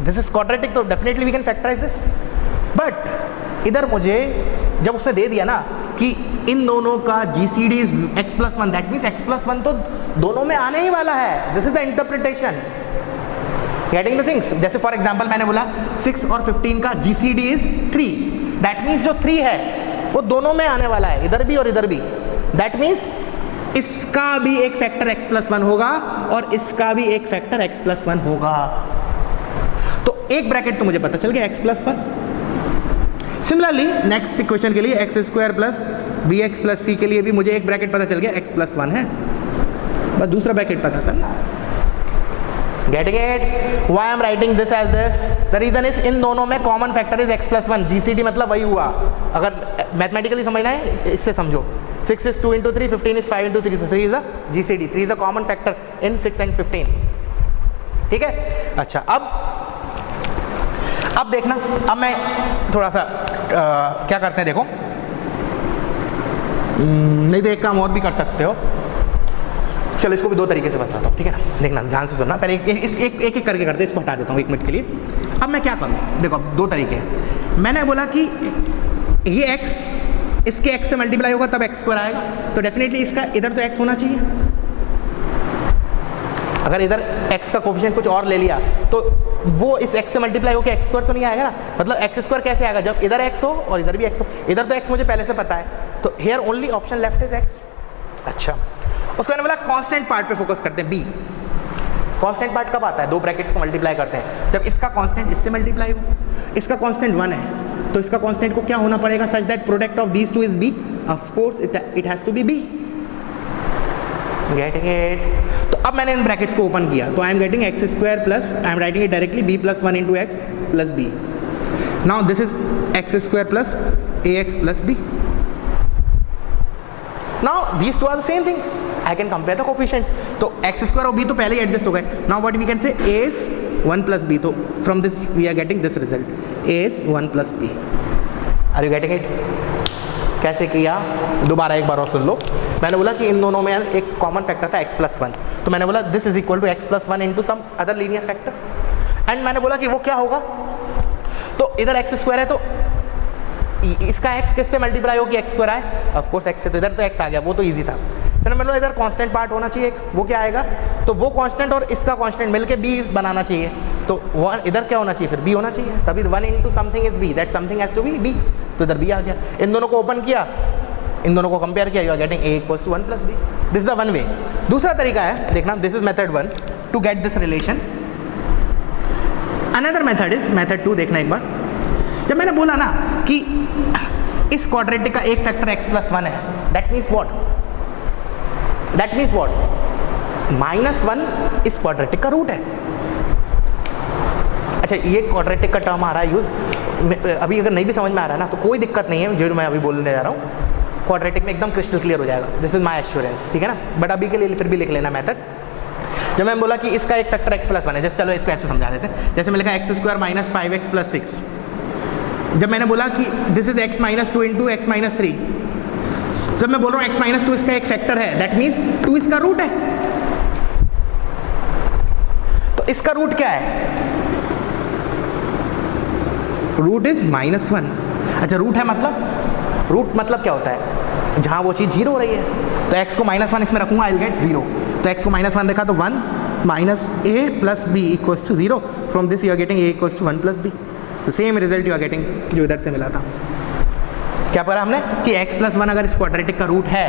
दिस इज क्वाड्रेटिक तो definitely we can factorise this. But इधर मुझे जब उसने दे दिया ना कि इन दोनों का GCD is x plus 1, that means x plus 1 तो दोनों में आने ही वाला है. This is the interpretation. Getting the things. जैसे फॉर एग्जाम्पल मैंने बोला 6 और 15 का GCD इज 3, दैट मीन्स जो 3 है वो दोनों में आने वाला है, इधर भी और इधर भी. दैट मीन्स इसका भी एक फैक्टर x प्लस 1 होगा और इसका भी एक फैक्टर x प्लस 1 होगा. तो एक ब्रैकेट तो मुझे पता चल गया x plus 1. Similarly next equation के लिए x square plus bx plus c के लिए भी मुझे एक ब्रैकेट पता चल गया x प्लस 1 है, बस दूसरा ब्रैकेट पता करना. Getting it? Why I'm writing this as this? The reason is इन दोनों में common factor is x plus 1. GCD मतलब वही हुआ. अगर मैथमेटिकली समझना है इससे समझो, 6 is 2 into 3, 15 is 5 into 3, तो 3 is a GCD, 3 is a common factor in 6 and 15, ठीक है. अच्छा अब देखना, अब मैं थोड़ा सा क्या करते हैं देखो, नहीं तो एक काम और भी कर सकते हो. चलो इसको भी 2 तरीके से बताता हूँ, ठीक है ना. देखना ध्यान से सुनना, पहले एक करके करते हैं, इसको हटा देता हूँ 1 मिनट के लिए. अब मैं क्या करूँ, देखो 2 तरीके हैं. मैंने बोला कि ये x इसके x से मल्टीप्लाई होगा तब x स्क्वायर आएगा, तो डेफिनेटली इसका इधर तो x होना चाहिए, अगर इधर x का कोफिशिएंट कुछ और ले लिया तो वो इस x से मल्टीप्लाई होकर एक्स स्क्वायर तो नहीं आएगा ना, मतलब एक्स स्क्वायर कैसे आएगा जब इधर x हो और इधर भी x हो, इधर तो x मुझे पहले से पता है, तो here only option left is x। अच्छा, उसको मैंने बोला कांस्टेंट पार्ट पे फोकस करते हैं, b। कांस्टेंट पार्ट कब आता है, दो ब्रैकेट्स को मल्टीप्लाई करते हैं, जब इसका कांस्टेंट इससे मल्टीप्लाई हो, इसका कांस्टेंट 1 है तो इसका कांस्टेंट को क्या होना पड़ेगा, such that product of these two is b, of course it has to be b। Getting it? तो अब मैंने इन ब्रैकेट्स को ओपन किया तो I am getting x square plus, I am writing it directly b plus 1 into x plus b. Now this is x square plus a x plus b. Now these two are the same things. I can compare the coefficients. तो x square और b तो पहले ही adjust हो गए. Now what we can say, a is 1 plus b. तो from this we are getting this result. a is 1 plus b. Are you getting it? कैसे किया? दोबारा एक बार और सुन लो. मैंने बोला कि इन दोनों में एक कॉमन फैक्टर था x plus 1. तो मैंने बोला this is equal to x plus 1 into some other linear factor. And मैंने बोला कि वो क्या होगा? तो इधर x square है तो इसका x किससे मल्टीप्लाई हो कि x स्क्वायर आए, ऑफ कोर्स x से, तो इधर तो x आ गया, वो तो इजी था। फिर मैंने बोला इधर कांस्टेंट पार्ट होना चाहिए, वो क्या आएगा, तो वो कांस्टेंट और इसका कांस्टेंट मिलके b बनाना चाहिए, तो वन इधर क्या होना चाहिए, फिर b होना चाहिए, तभी 1 into something is b, that something has to be b, तो इधर b आ गया। इन दोनों को ओपन किया, इन दोनों को कंपेयर किया, you are getting a equals to 1 plus b। This is the one way. दूसरा तरीका है, देखना, this is method 1 to get this relation. Another method is method 2, देखना एक बार। जब मैंने बोला ना कि इस क्वाड्रेटिक का एक फैक्टर x प्लस 1 है, that means what, that means what, -1 इस क्वाड्रेटिक का रूट है। अच्छा, ये क्वाड्रेटिक का टर्म आ रहा है यूज, अभी अगर नहीं भी समझ में आ रहा है ना तो कोई दिक्कत नहीं है, जो मैं अभी बोलने जा रहा हूँ क्वाड्रेटिक में एकदम क्रिस्टल क्लियर हो जाएगा, दिस इज माई एश्योरेंस, ठीक है ना। बट अभी के लिए फिर भी लिख लेना मेथड। जब मैंने बोला कि इसका एक फैक्टर x प्लस 1 है, जैसे चलो इसको ऐसे समझा देते हैं, जैसे मैंने लिखा x square minus 5x plus 6। जब मैंने बोला कि this is x minus 2 into x minus 3, जब मैं बोल रहा हूँ x माइनस 2 इसका एक फैक्टर है, दैट मीन्स 2 इसका रूट है। तो इसका रूट क्या है, रूट इज -1। अच्छा, रूट है मतलब, रूट मतलब क्या होता है, जहां वो चीज 0 हो रही है, तो x को -1 इसमें रखूंगा, आई विल गेट 0। तो x को -1 रखा तो 1 minus a plus b equals to 0। From this you are getting a equals to 1 plus b, same result you are getting जो इधर से मिला था। क्या पढ़ा हमने कि x प्लस 1 अगर इस क्वाड्रेटिक का रूट है,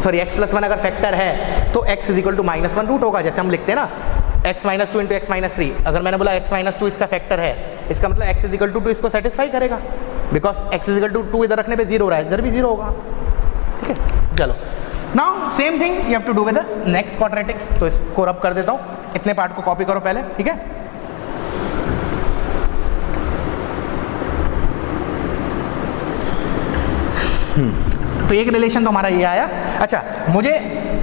सॉरी x प्लस 1 अगर फैक्टर है तो x is equal to -1 root होगा, जैसे हम लिखते हैं ना x minus 2 into x minus 3। अगर मैंने बोला x माइनस 2 इसका फैक्टर है, इसका मतलब x इज इक्वल टू 2 इसको सेटिस्फाई करेगा, because x is equal to 2 इधर रखने पे 0 हो रहा है, इधर भी 0 होगा, ठीक है। चलो, now same thing you have to do with the next quadratic. तो इसको रब कर देता हूँ, इतने पार्ट को कॉपी करो पहले, ठीक है। तो एक रिलेशन तो हमारा ये आया। अच्छा, मुझे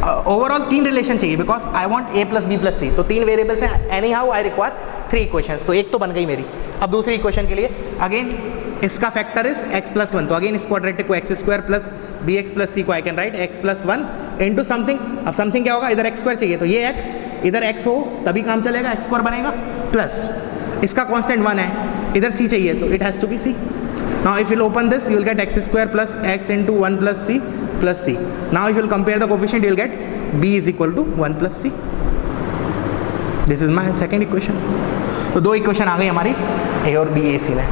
ओवरऑल 3 रिलेशन चाहिए, because I want a plus B plus C. तो 3 वेरिएबल्स हैं, anyhow I require 3 equations. तो एक तो बन गई मेरी। अब दूसरी इक्वेशन के लिए अगेन इसका फैक्टर इज x प्लस 1, तो अगेन इस क्वाड्रेटिक को X square plus B x plus C को I can write x plus 1 into something. अब समथिंग क्या होगा, इधर x स्क्वायर चाहिए तो ये x, इधर x हो तभी काम चलेगा, x स्क्वायर बनेगा, प्लस इसका कॉन्स्टेंट 1 है, इधर c चाहिए तो it has to be c। Now if you'll open this, you will get x square plus x into 1 plus c plus c. Now if you'll compare the coefficient, you will get b is equal to 1 plus c. This is my second equation. तो 2 equation आ गई हमारी a और b a c में।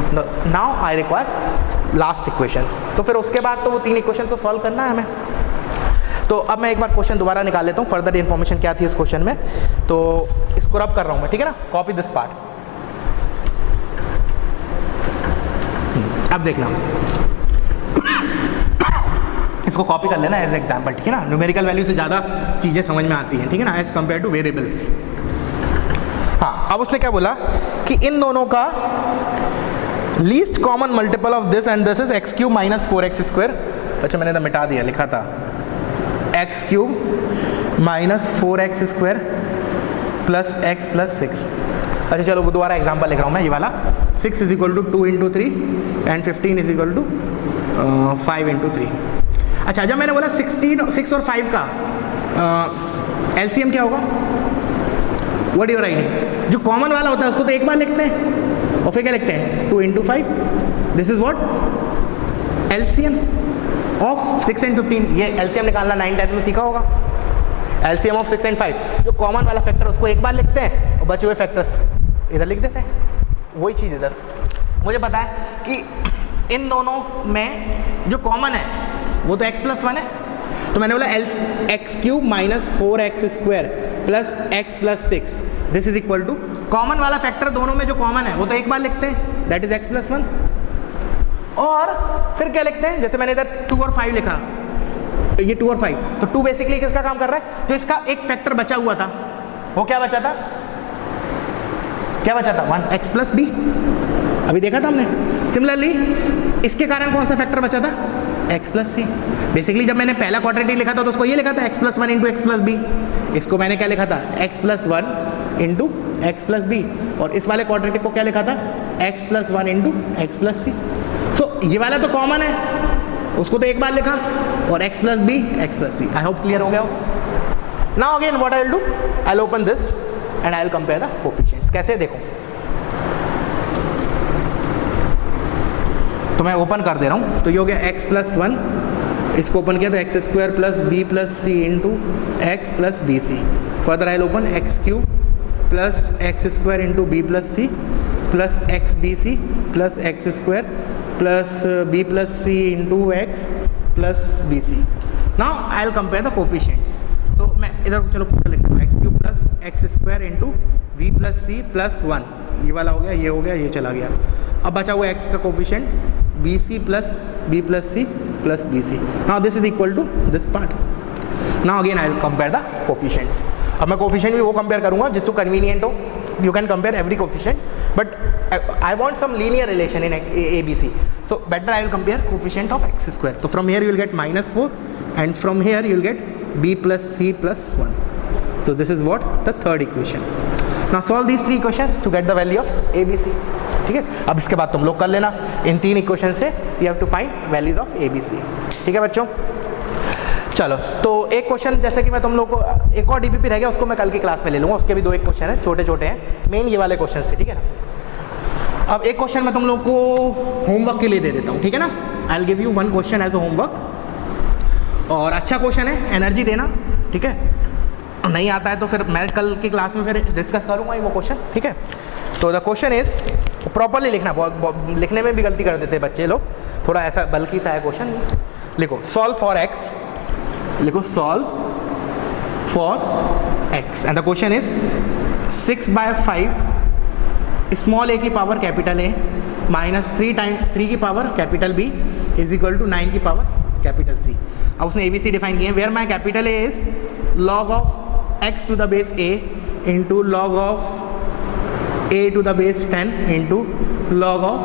Now I require last equations. तो फिर उसके बाद तो वो 3 इक्वेशन को सॉल्व करना है हमें। तो अब मैं एक बार क्वेश्चन दोबारा निकाल लेता हूँ, फर्दर इन्फॉर्मेशन क्या थी उस क्वेश्चन में। तो इसको रब कर रहा हूँ मैं, ठीक है ना। Copy this part. अब देखना, इसको कॉपी कर लेना एज एग्जाम्पल, ठीक है ना। न्यूमेरिकल वैल्यू से ज़्यादा चीज़ें समझ में आती हैं, ठीक है ना, एज कंपेयर टू वेरिएबल्स। हाँ, अब उसने क्या बोला कि इन दोनों का least common multiple of this and this is x cube minus 4x square. अच्छा, मैंने तो मिटा दिया, लिखा था x cube minus 4x square plus x plus 6। अच्छा चलो, वो दोबारा एग्जाम्पल लिख रहा हूँ मैं, ये वाला 6 is equal to 2 into 3 and 15 is equal to 5 into 3। अच्छा, जब मैंने बोला 6 और 5 का एलसीएम क्या होगा, व्हाट यू आर राइटिंग, जो कॉमन वाला होता है उसको तो एक बार लिखते हैं और फिर क्या लिखते हैं 2 into 5, this is what LCM of 6 and 15। ये एलसीएम निकालना 9 10 में सीखा होगा। LCM ऑफ 6 एंड 5, जो कॉमन वाला फैक्टर उसको एक बार लिखते हैं और बचे हुए फैक्टर्स इधर लिख देते हैं, वही चीज़ इधर। मुझे पता है कि इन दोनों में जो कॉमन है वो तो x+1 है, तो मैंने बोला x³ minus 4x² plus x plus 6, this is equal to common वाला फैक्टर दोनों में जो कॉमन है वो तो एक बार लिखते हैं, दैट इज x+1। और फिर क्या लिखते हैं, जैसे मैंने इधर 2 और 5 लिखा, ये 2 और 5, तो 2 बेसिकली किसका काम कर रहा है, जो इसका एक फैक्टर बचा हुआ था वो क्या बचा था, क्या बचा था 1x प्लस बी, अभी देखा था हमने। सिमिलरली इसके कारण कौन सा फैक्टर बचा था, x प्लस सी। बेसिकली जब मैंने पहला क्वाड्रेटिक लिखा था तो उसको ये लिखा था x+1 into x plus B, इसको मैंने क्या लिखा था x+1 into x plus B, और इस वाले क्वाड्रेटिक को क्या लिखा था x+1 इंटू एक्स प्लस सी। सो ये वाला तो कॉमन है, उसको तो एक बार लिखा, और x plus B x plus c. I hope clear हो गया हो। Now again what I will do, I will open this and I will compare the coefficients. कैसे देखो, तो मैं ओपन कर दे रहा हूँ, तो ये हो गया x+1, इसको ओपन किया तो x² plus B plus c into x plus b c. Further I will open x³ plus x² into b plus c plus x b c plus x² plus B plus c into x plus b c. Now I will compare the coefficients. तो मैं इधर चलो लिखता हूँ x³ plus x² into b plus c plus 1, ये वाला हो गया, ये हो गया, ये चला गया। अब बचा हुआ x का coefficient b c plus B plus c plus b c. Now this is equal to this part. Now again I will compare the coefficients. अब मैं कोफिशिएंट भी वो कंपेयर करूंगा जिसको कन्वीनियंट हो, you can compare every coefficient, but I want some linear relation in ABC, so better I will compare coefficient of x². So from here you will get -4 and from here you will get b plus c plus 1. So this is what the third equation. Now solve these three equations to get the value of ABC. ठीक है, अब इसके बाद तुम लोग कर लेना इन तीन इक्वेशन से you have to find values of ABC. ठीक है बच्चों, चलो तो एक क्वेश्चन जैसे कि मैं तुम लोग को, एक और डीपीपी रह गया, उसको मैं कल की क्लास में ले लूँगा, उसके भी 2 एक क्वेश्चन है, छोटे छोटे हैं, मेन ये वाले क्वेश्चन थे, ठीक है ना। अब एक क्वेश्चन मैं तुम लोग को होमवर्क के लिए दे देता हूँ, ठीक है ना। I will give you 1 question as a homework, और अच्छा क्वेश्चन है, एनर्जी देना, ठीक है। नहीं आता है तो फिर मैं कल की क्लास में फिर डिस्कस करूँगा वो क्वेश्चन, ठीक है। तो द क्वेश्चन इज प्रॉपरली लिखना, बहुत लिखने में भी गलती कर देते हैं बच्चे लोग, थोड़ा ऐसा बल्कि सा है क्वेश्चन। लिखो सॉल्व फॉर एक्स, लिखो solve for X, and the question is 6/5 small A की पावर कैपिटल ए माइनस 3 की power capital B is equal to 9 की पावर कैपिटल सी। अब उसने ABC डिफाइन किए, where my capital A is log of x to the base a into log of a to the base 10 into log of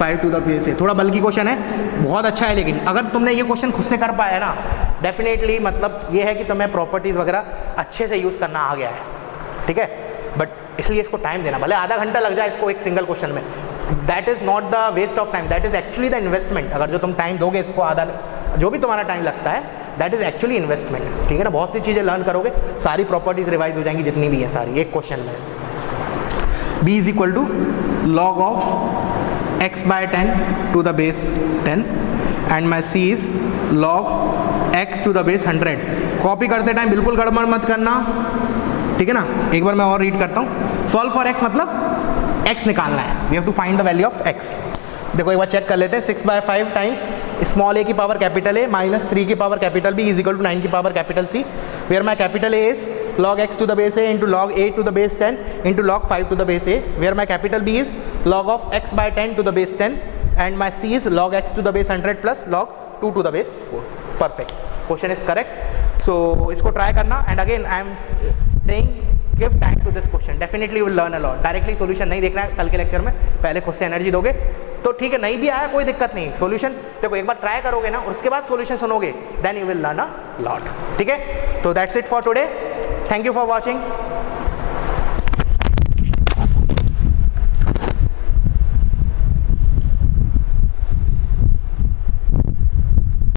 5 to the base a। थोड़ा बल्कि question है, बहुत अच्छा है, लेकिन अगर तुमने ये क्वेश्चन खुद से कर पाया ना, डेफिनेटली मतलब ये है कि तुम्हें प्रॉपर्टीज़ वगैरह अच्छे से यूज़ करना आ गया है, ठीक है। बट इसलिए इसको टाइम देना, भले आधा घंटा लग जाए इसको एक सिंगल क्वेश्चन में, that is not the waste of time, that is actually the investment. अगर जो तुम टाइम दोगे इसको, आधा जो भी तुम्हारा टाइम लगता है, दैट इज़ एक्चुअली इन्वेस्टमेंट, ठीक है ना। बहुत सी चीज़ें लर्न करोगे, सारी प्रॉपर्टीज़ रिवाइज हो जाएंगी जितनी भी हैं सारी एक क्वेश्चन में। b is equal to log of x/10 to the base 10 and my c is log x to the base 100। Copy करते टाइम बिल्कुल गड़बड़ मत करना, ठीक है ना। एक बार मैं और रीड करता हूँ, सॉल्व फॉर x मतलब x निकालना है, we have to find the value of x। देखो एक बार चेक कर लेते हैं, 6/5 टाइम्स स्मॉल a की पावर कैपिटल a माइनस 3 की power capital b is equal to 9 की power capital c, where my capital a is log x to the base a into log a to the base 10 into log 5 to the base a, where my capital b is log of x/10 to the base 10 and my c is log x to the base 100 plus log 2 to the base 4। Perfect, question is correct. So इसको try करना, and again I am saying give time to this question, definitely you will learn a lot. Directly solution नहीं देखना है कल के lecture में, पहले खुद से एनर्जी दोगे तो ठीक है, नहीं भी आया कोई दिक्कत नहीं, सॉल्यूशन देखो एक बार ट्राई करोगे ना और उसके बाद सॉल्यूशन सुनोगे, then you will learn a lot, ठीक है। तो that's it for today, thank you for watching.